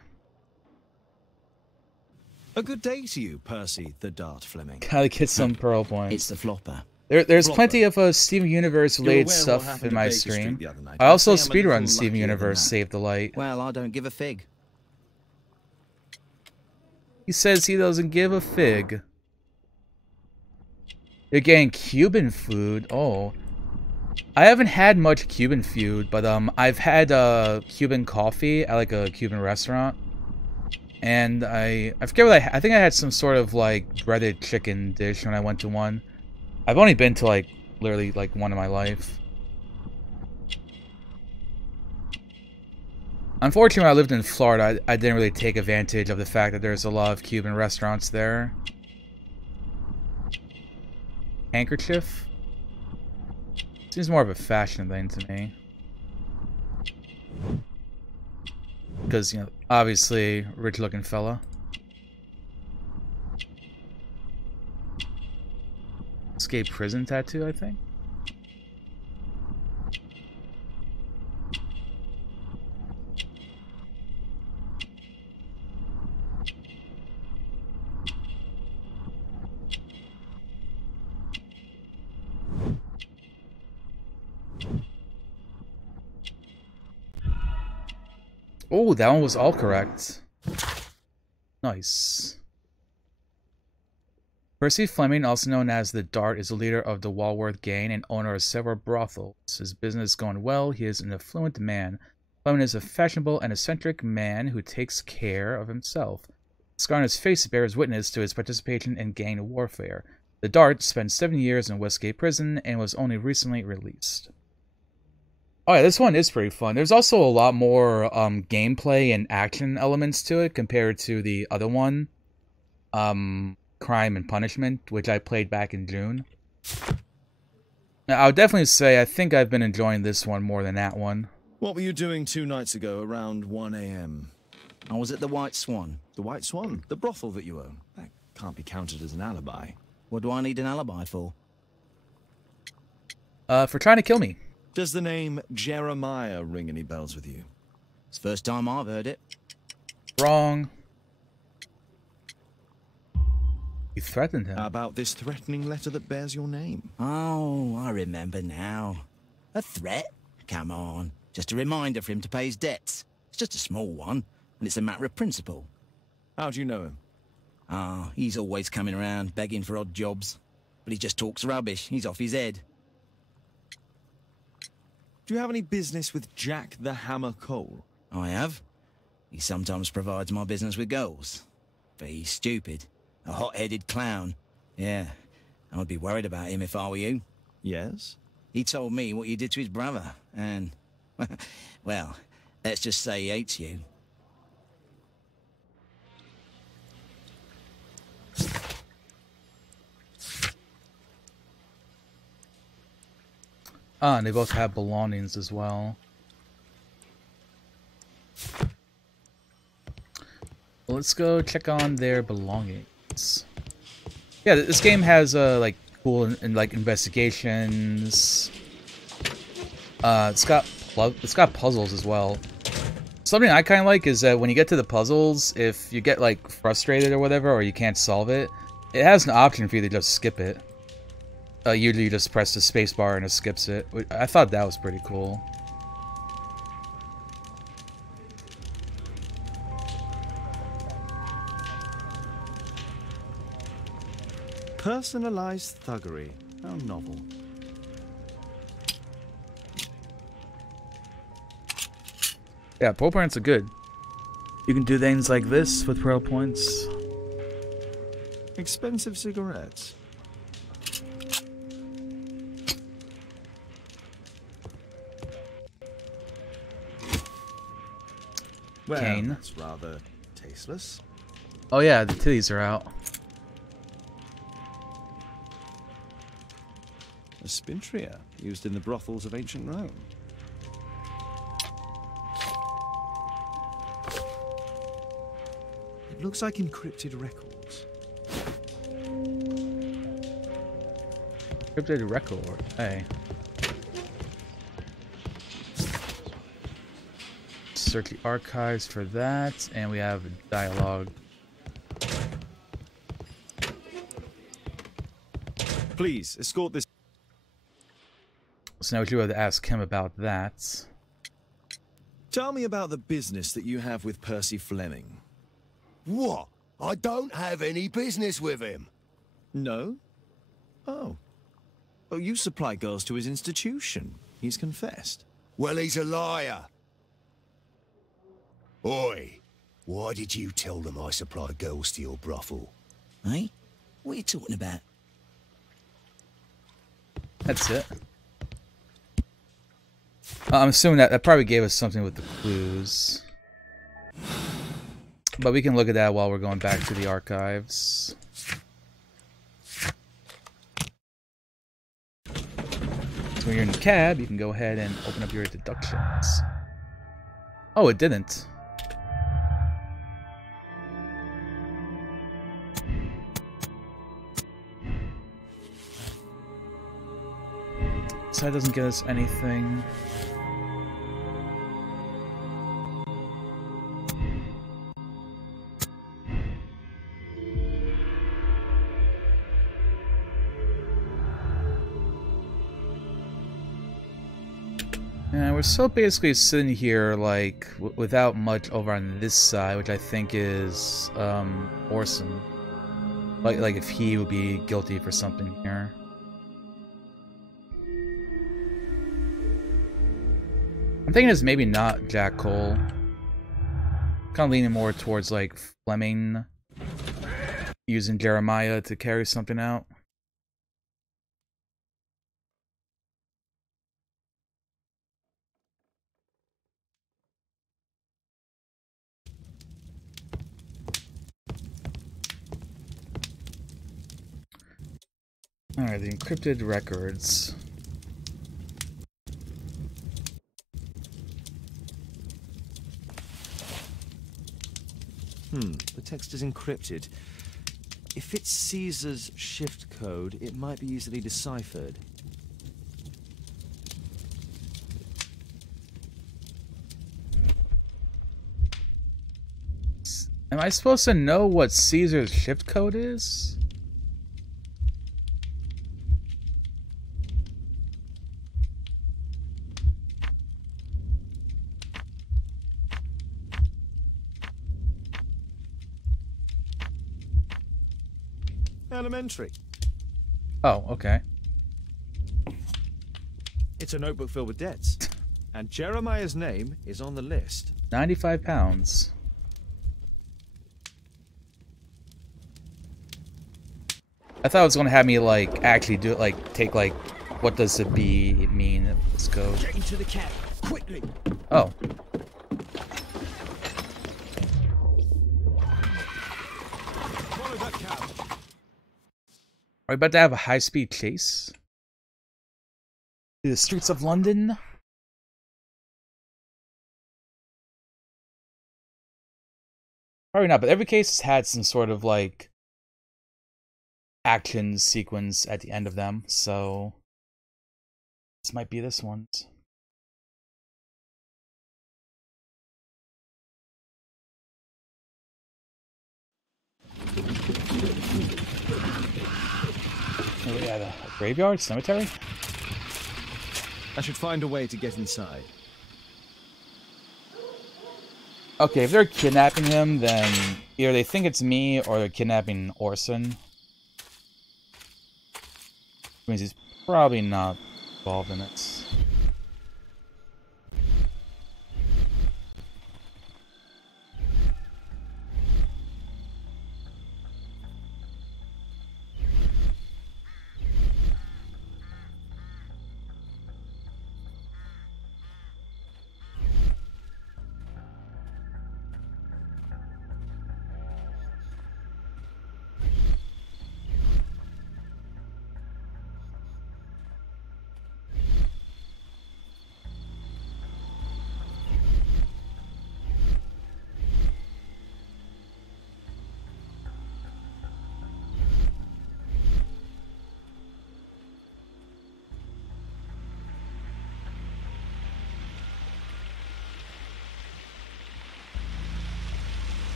A good day to you, Percy the Dart Fleming. Gotta get some pearl points. It's the flopper. There's Flopper. plenty of Steven Universe You're related aware of what stuff happened in at my Baker stream. Street the other night. I also I'd say I'm a little speedrun Steven luckier than Universe that. Save the Light. Well, I don't give a fig. He says he doesn't give a fig. You're getting Cuban food. Oh, I haven't had much Cuban food, but I've had Cuban coffee at like a Cuban restaurant, and I forget what I think I had some sort of like breaded chicken dish when I went to one. I've only been to like literally like one in my life. Unfortunately, when I lived in Florida, I didn't really take advantage of the fact that there's a lot of Cuban restaurants there. Handkerchief? Seems more of a fashion thing to me. Because, you know, obviously, rich-looking fella. Escape prison tattoo, I think? Oh, that one was all correct. Nice. Percy Fleming, also known as the Dart, is the leader of the Walworth gang and owner of several brothels. His business is going well. He is an affluent man. Fleming is a fashionable and eccentric man who takes care of himself. The scar on his face bears witness to his participation in gang warfare. The Dart spent 7 years in Westgate Prison and was only recently released. Oh yeah, this one is pretty fun. There's also a lot more gameplay and action elements to it compared to the other one, Crime and Punishment, which I played back in June. Now, I would definitely say I think I've been enjoying this one more than that one. What were you doing 2 nights ago around 1 a.m.? I was at the White Swan. The White Swan? The brothel that you own? That can't be counted as an alibi. What do I need an alibi for? For trying to kill me. Does the name Jeremiah ring any bells with you? It's the first time I've heard it. Wrong. You threatened him. How about this threatening letter that bears your name? Oh, I remember now. A threat? Come on. Just a reminder for him to pay his debts. It's just a small one, and it's a matter of principle. How do you know him? Ah, he's always coming around, begging for odd jobs. But he just talks rubbish. He's off his head. Do you have any business with Jack the Hammer Cole? I have. He sometimes provides my business with girls. But he's stupid. A hot-headed clown. Yeah, I'd be worried about him if I were you. Yes? He told me what you did to his brother, and... well, let's just say he hates you. Ah, and they both have belongings as well. Let's go check on their belongings. Yeah, this game has like cool and like investigations. It's got puzzles as well. Something I kind of like is that when you get to the puzzles, if you get like frustrated or whatever, or you can't solve it, it has an option for you to just skip it. Usually you just press the spacebar and it skips it. I thought that was pretty cool. Personalized thuggery. How novel. Yeah, pearl points are good. You can do things like this with pearl points. Expensive cigarettes. Well, Cane. that's rather tasteless. Oh yeah, the titties are out. A spintria, used in the brothels of ancient Rome. It looks like encrypted records. Encrypted record. Hey. Search the archives for that, and we have dialogue. Please, escort this. So now we should be able to ask him about that. Tell me about the business that you have with Percy Fleming. What? I don't have any business with him. No? Oh. Oh, you supply girls to his institution. He's confessed. Well, he's a liar. Oi, why did you tell them I supply girls to your brothel? Eh? What are you talking about? That's it. I'm assuming that probably gave us something with the clues. But we can look at that while we're going back to the archives. So when you're in the cab, you can go ahead and open up your deductions. Oh, it didn't. So that doesn't get us anything. And we're still basically sitting here, like, without much over on this side, which I think is, Orson. Like if he would be guilty for something here. I'm thinking it's maybe not Jack Cole. Kind of leaning more towards, like, Fleming using Jeremiah to carry something out. Alright, the encrypted records. The text is encrypted. If it's Caesar's shift code, it might be easily deciphered. Am I supposed to know what Caesar's shift code is? Elementary. Oh, okay. It's a notebook filled with debts. And Jeremiah's name is on the list. 95 pounds. I thought it was going to have me, like, actually do it, like, take, like, what does the B mean? Let's go. Get into the cab, quickly. Oh. Follow that cab. Are we about to have a high-speed chase? Through the streets of London? Probably not, but every case has had some sort of, like, action sequence at the end of them, so this might be this one. Are we at a graveyard? Cemetery? I should find a way to get inside. Okay, if they're kidnapping him, then either they think it's me or they're kidnapping Orson. Which means he's probably not involved in it.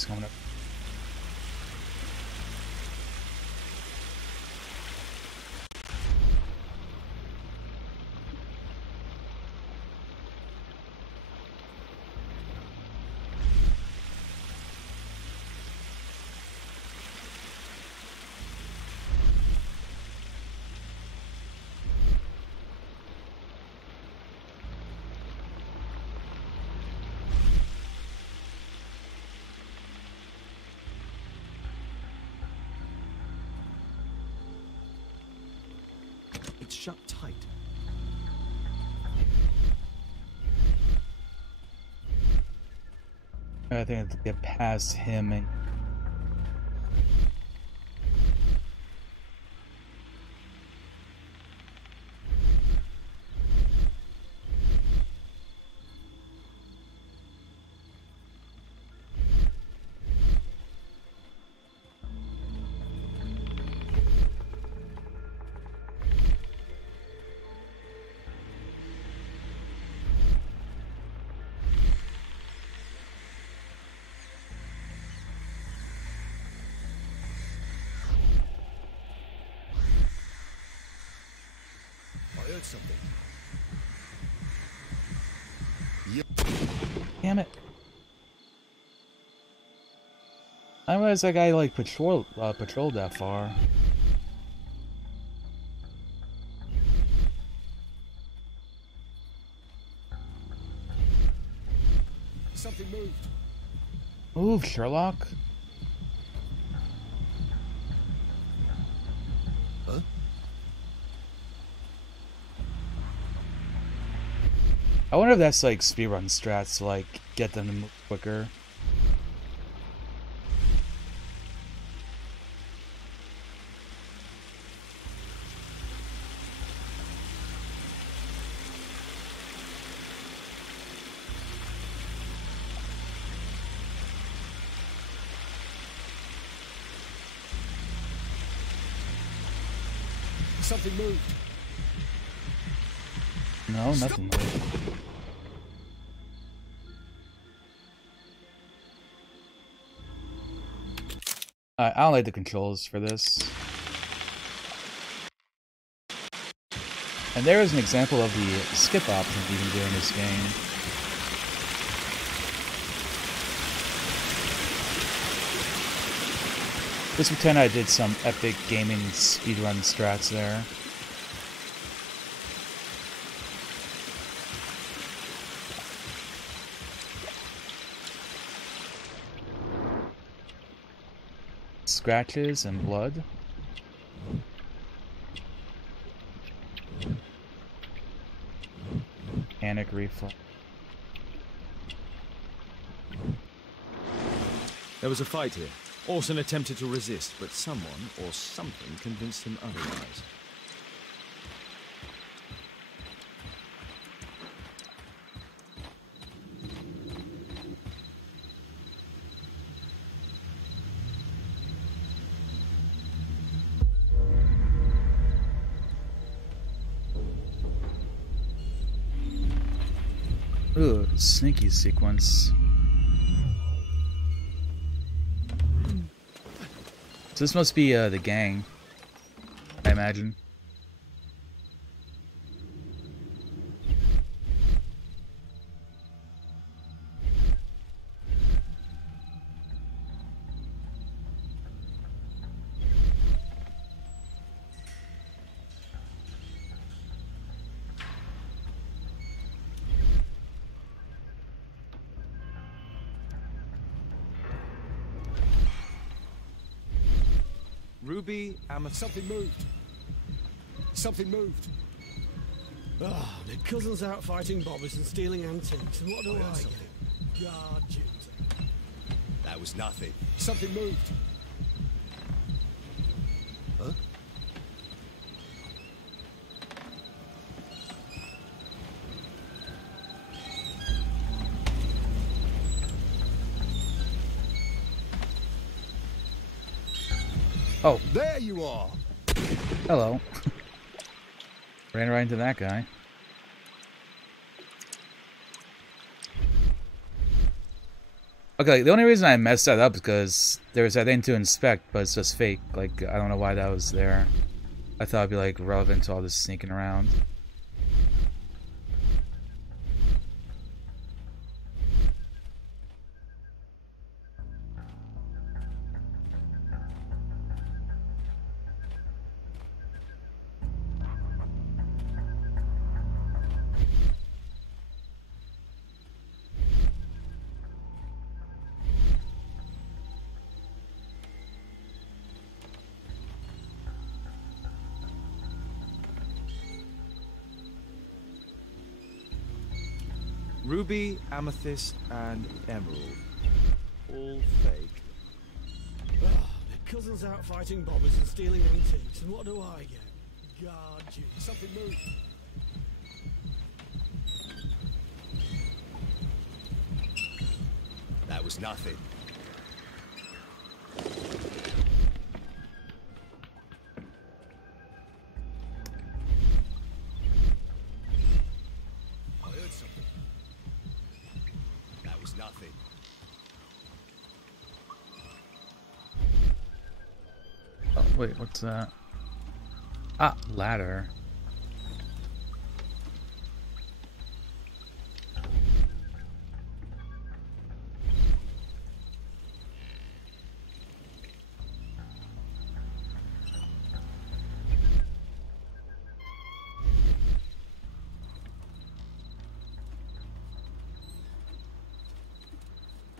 is coming up. It's shut tight. I think I have to get past him and I heard something. damn it. I didn't realize that guy like patrolled that far. Something moved. Move, Sherlock. Huh? I wonder if that's like speedrun strats to like get them to move quicker. Something moved. No, nothing moved. I don't like the controls for this. And there is an example of the skip option you can do in this game. Let's pretend I did some epic gaming speedrun strats there. Scratches and blood. Panic reflex. There was a fight here. Orson attempted to resist, but someone or something convinced him otherwise. Ooh, sneaky sequence. So this must be the gang, I imagine. Ruby, Something moved. Something moved. Ah, my cousin's out fighting bobbies and stealing antiques, and what do I heard get? something. Guard duty. That was nothing. Something moved. Huh? Oh. There you are. Hello. Ran right into that guy. Okay, the only reason I messed that up is because there's that thing to inspect, but it's just fake. Like, I don't know why that was there. I thought it'd be, like, relevant to all this sneaking around. Ruby, amethyst, and emerald. All fake. Ah, the cousins out fighting bobbers and stealing antiques, and what do I get? God, you. Something moved. That was nothing. I heard something. That was nothing. Oh, wait, what's that? Ah, ladder.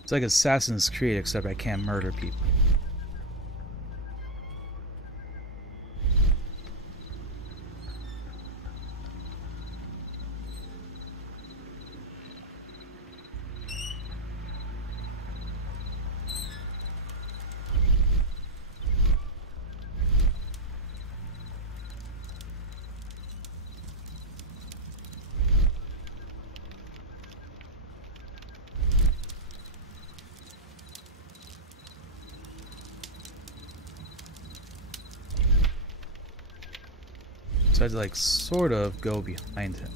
It's like Assassin's Creed, except I can't murder people. So I'd like sort of go behind him.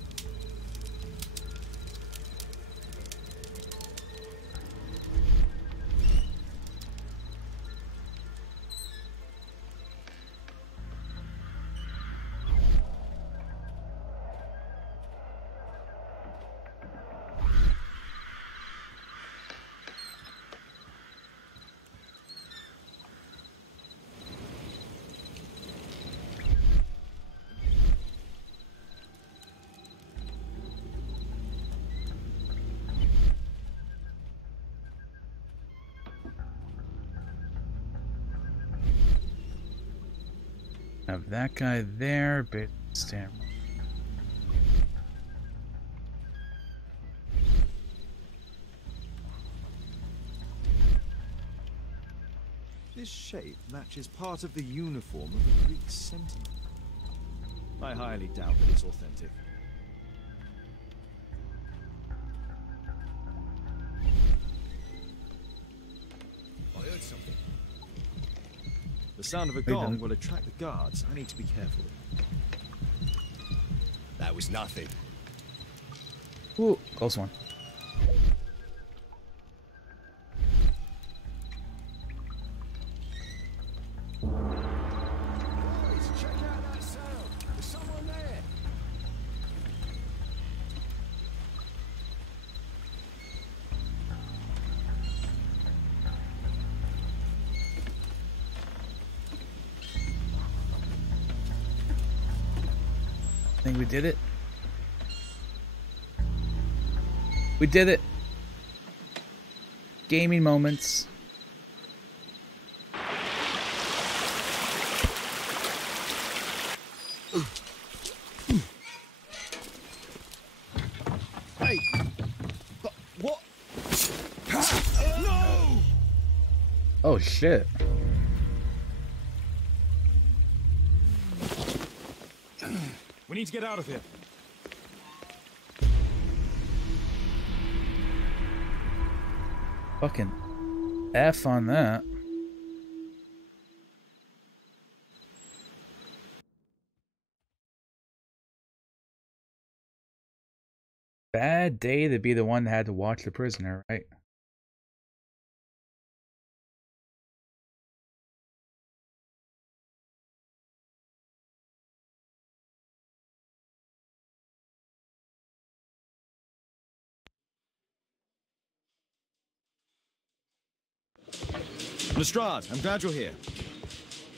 Have that guy there, but stand. This shape matches part of the uniform of the Greek sentinel. I highly doubt that it's authentic. I heard something. The sound of a gong will attract the guards. I need to be careful. That was nothing. Ooh, close one. Boys, check out that sound. There's someone there. I think we did it. We did it. Gaming moments. Hey! But what? No! Oh shit. We need to get out of here. Fucking F on that. Bad day to be the one that had to watch the prisoner, right? Lestrade, I'm glad you're here.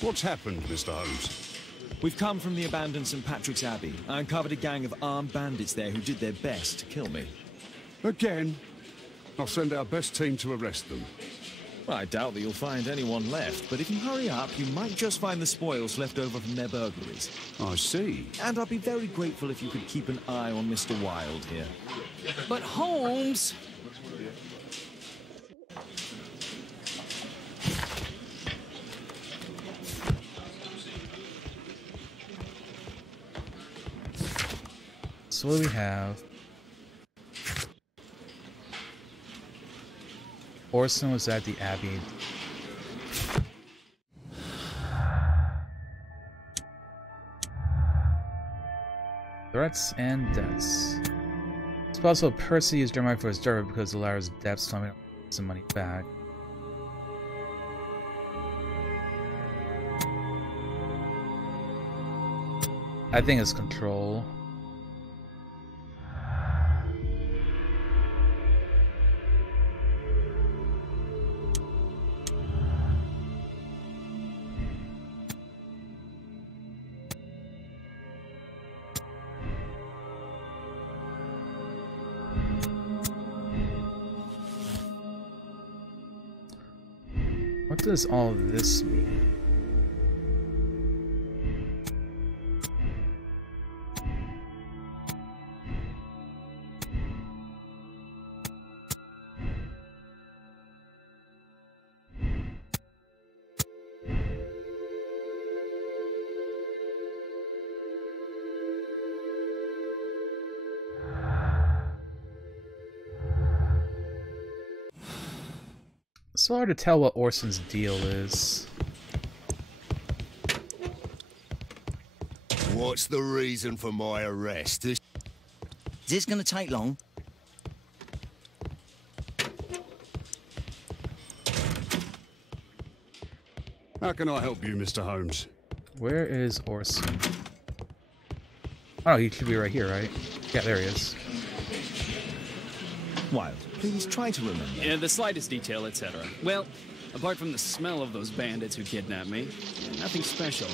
What's happened, Mr. Holmes? We've come from the abandoned St. Patrick's Abbey. I uncovered a gang of armed bandits there who did their best to kill me. Again? I'll send our best team to arrest them. Well, I doubt that you'll find anyone left, but if you hurry up, you might just find the spoils left over from their burglaries. I see. And I'd be very grateful if you could keep an eye on Mr. Wilde here. But Holmes... So what do we have? Orson was at the Abbey. Threats and deaths. It's possible Percy used Jeremiah for his daughter because the latter's debts told me to get some money back. I think it's control. What does all this mean? It's so hard to tell what Orson's deal is. What's the reason for my arrest? Is this going to take long? How can I help you, Mr. Holmes? Where is Orson? Oh, he should be right here, right? Yeah, there he is. Wilde, please try to remember. Yeah, the slightest detail, etc. Well, apart from the smell of those bandits who kidnapped me, nothing special.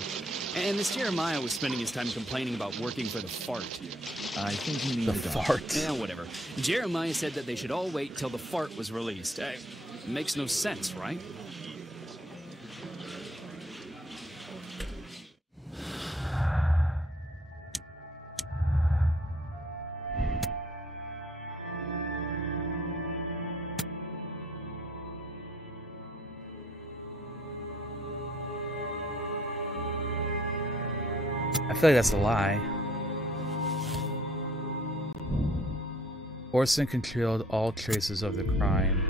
And this Jeremiah was spending his time complaining about working for the fart. I think he needed the fart. Yeah, whatever. Jeremiah said that they should all wait till the fart was released. Makes no sense, right? I feel like that's a lie. Orson concealed all traces of the crime.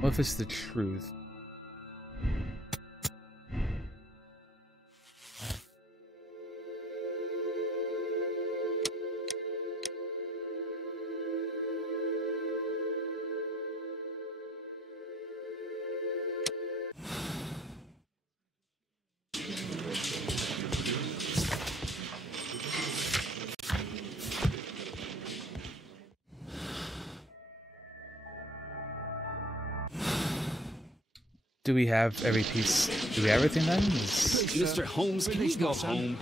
What if it's the truth? Do we have every piece? Do we have everything then? Mr. Holmes, can we go home?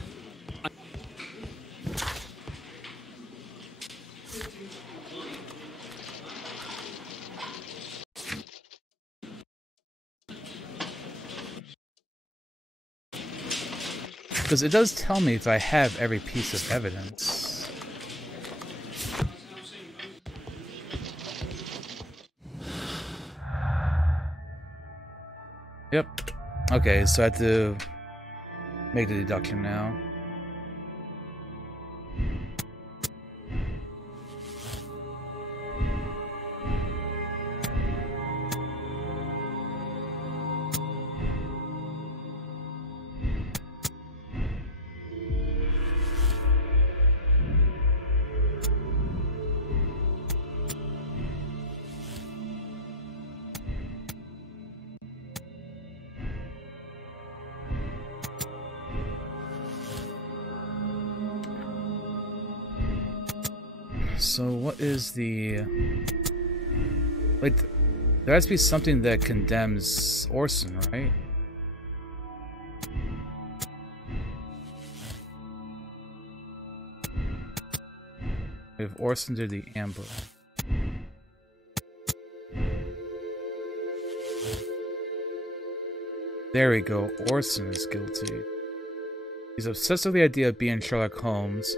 Because it does tell me if I have every piece of evidence. Yep. Okay, so I have to make the deduction now. So what is the... Like, there has to be something that condemns Orson, right? If Orson did the ambush. There we go. Orson is guilty. He's obsessed with the idea of being Sherlock Holmes,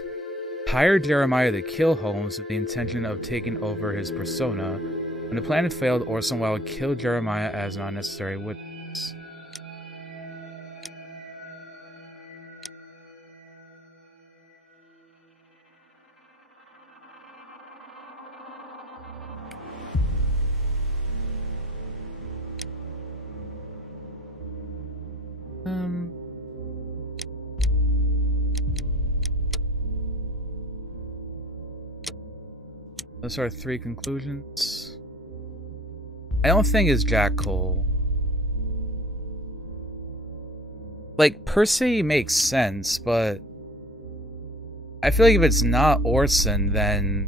hired Jeremiah to kill Holmes with the intention of taking over his persona. When the plan had failed, Orson Welles killed Jeremiah as an unnecessary witness. Those are 3 conclusions. I don't think it's Jack Cole. Like, Percy makes sense, but I feel like if it's not Orson, then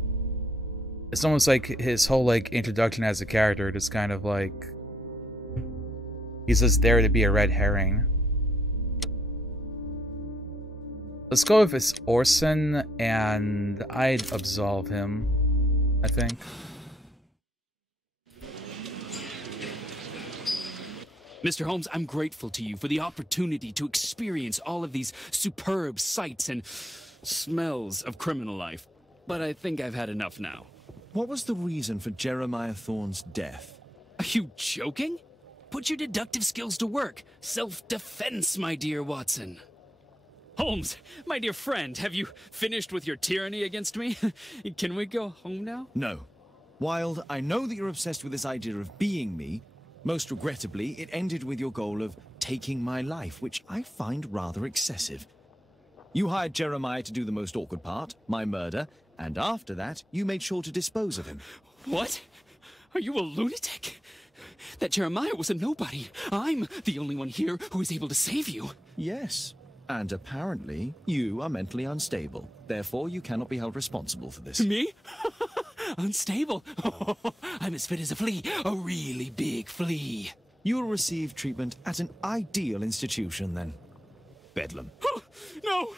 it's almost like his whole, like, introduction as a character just kind of like... He's just there to be a red herring. Let's go if it's Orson, and I'd absolve him, I think. Mr. Holmes, I'm grateful to you for the opportunity to experience all of these superb sights and smells of criminal life. But I think I've had enough now. What was the reason for Jeremiah Thorne's death? Are you joking? Put your deductive skills to work. Self-defense, my dear Watson. Holmes, my dear friend, have you finished with your tyranny against me? Can we go home now? No. Wilde, I know that you're obsessed with this idea of being me. Most regrettably, it ended with your goal of taking my life, which I find rather excessive. You hired Jeremiah to do the most awkward part, my murder, and after that, you made sure to dispose of him. What? Are you a lunatic? That Jeremiah was a nobody. I'm the only one here who is able to save you. Yes. And apparently, you are mentally unstable. Therefore, you cannot be held responsible for this. Me? Unstable? Oh, I'm as fit as a flea. A really big flea. You will receive treatment at an ideal institution, then. Bedlam. No!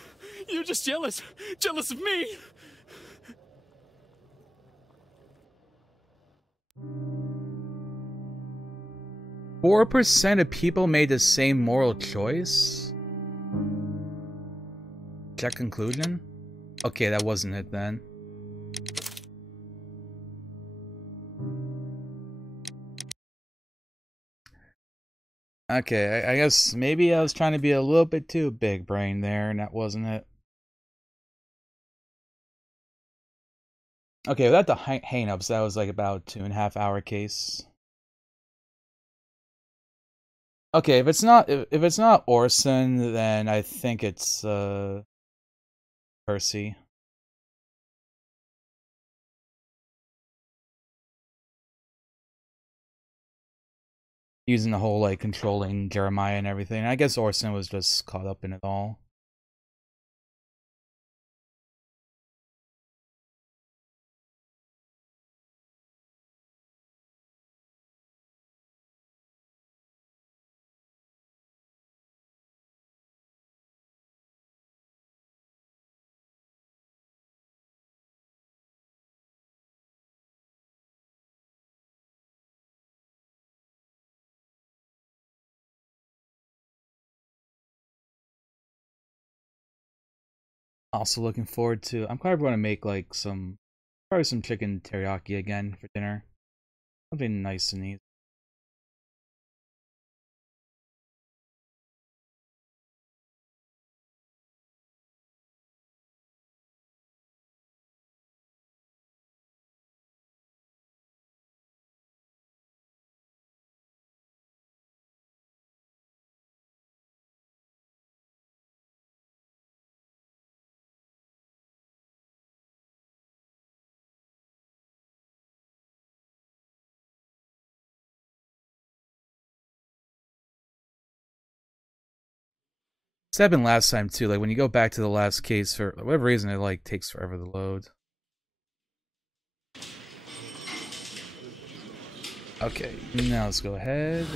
You're just jealous. Jealous of me! 4% of people made the same moral choice? Is that conclusion? Okay, that wasn't it then. Okay, I guess maybe I was trying to be a little bit too big brain there, and that wasn't it. Okay, without the hang-ups, that was like about 2.5 hour case. Okay, if it's not Orson, then I think it's Percy. Using the whole like controlling Jeremiah and everything. I guess Orson was just caught up in it all. Also looking forward to, I'm probably going to make like probably some chicken teriyaki again for dinner. Something nice and easy. This happened last time too, like when you go back to the last case for whatever reason it like takes forever to load. Okay, now let's go ahead.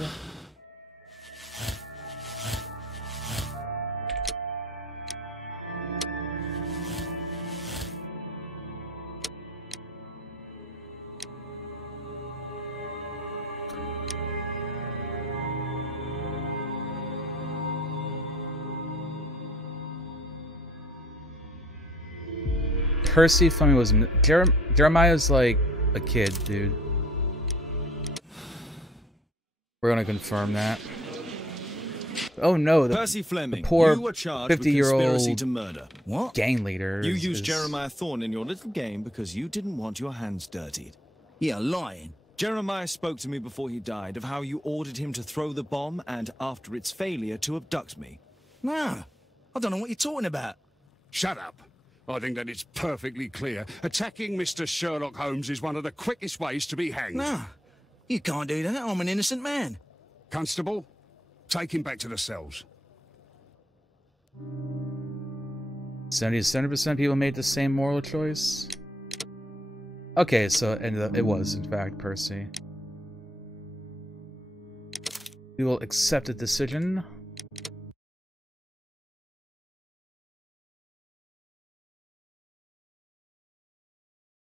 Percy Fleming was Jeremiah's like a kid, dude. We're gonna confirm that. Oh no, Percy Fleming, the poor you were charged with 50-year-old conspiracy to murder. What? gang leader. You used Jeremiah Thorne in your little game because you didn't want your hands dirtied. You're lying. Jeremiah spoke to me before he died of how you ordered him to throw the bomb and, after its failure, to abduct me. No, I don't know what you're talking about. Shut up. I think that it's perfectly clear. Attacking Mr. Sherlock Holmes is one of the quickest ways to be hanged. No, you can't do that. I'm an innocent man. Constable, take him back to the cells. 70% people made the same moral choice. Okay, so it was in fact Percy. We will accept the decision.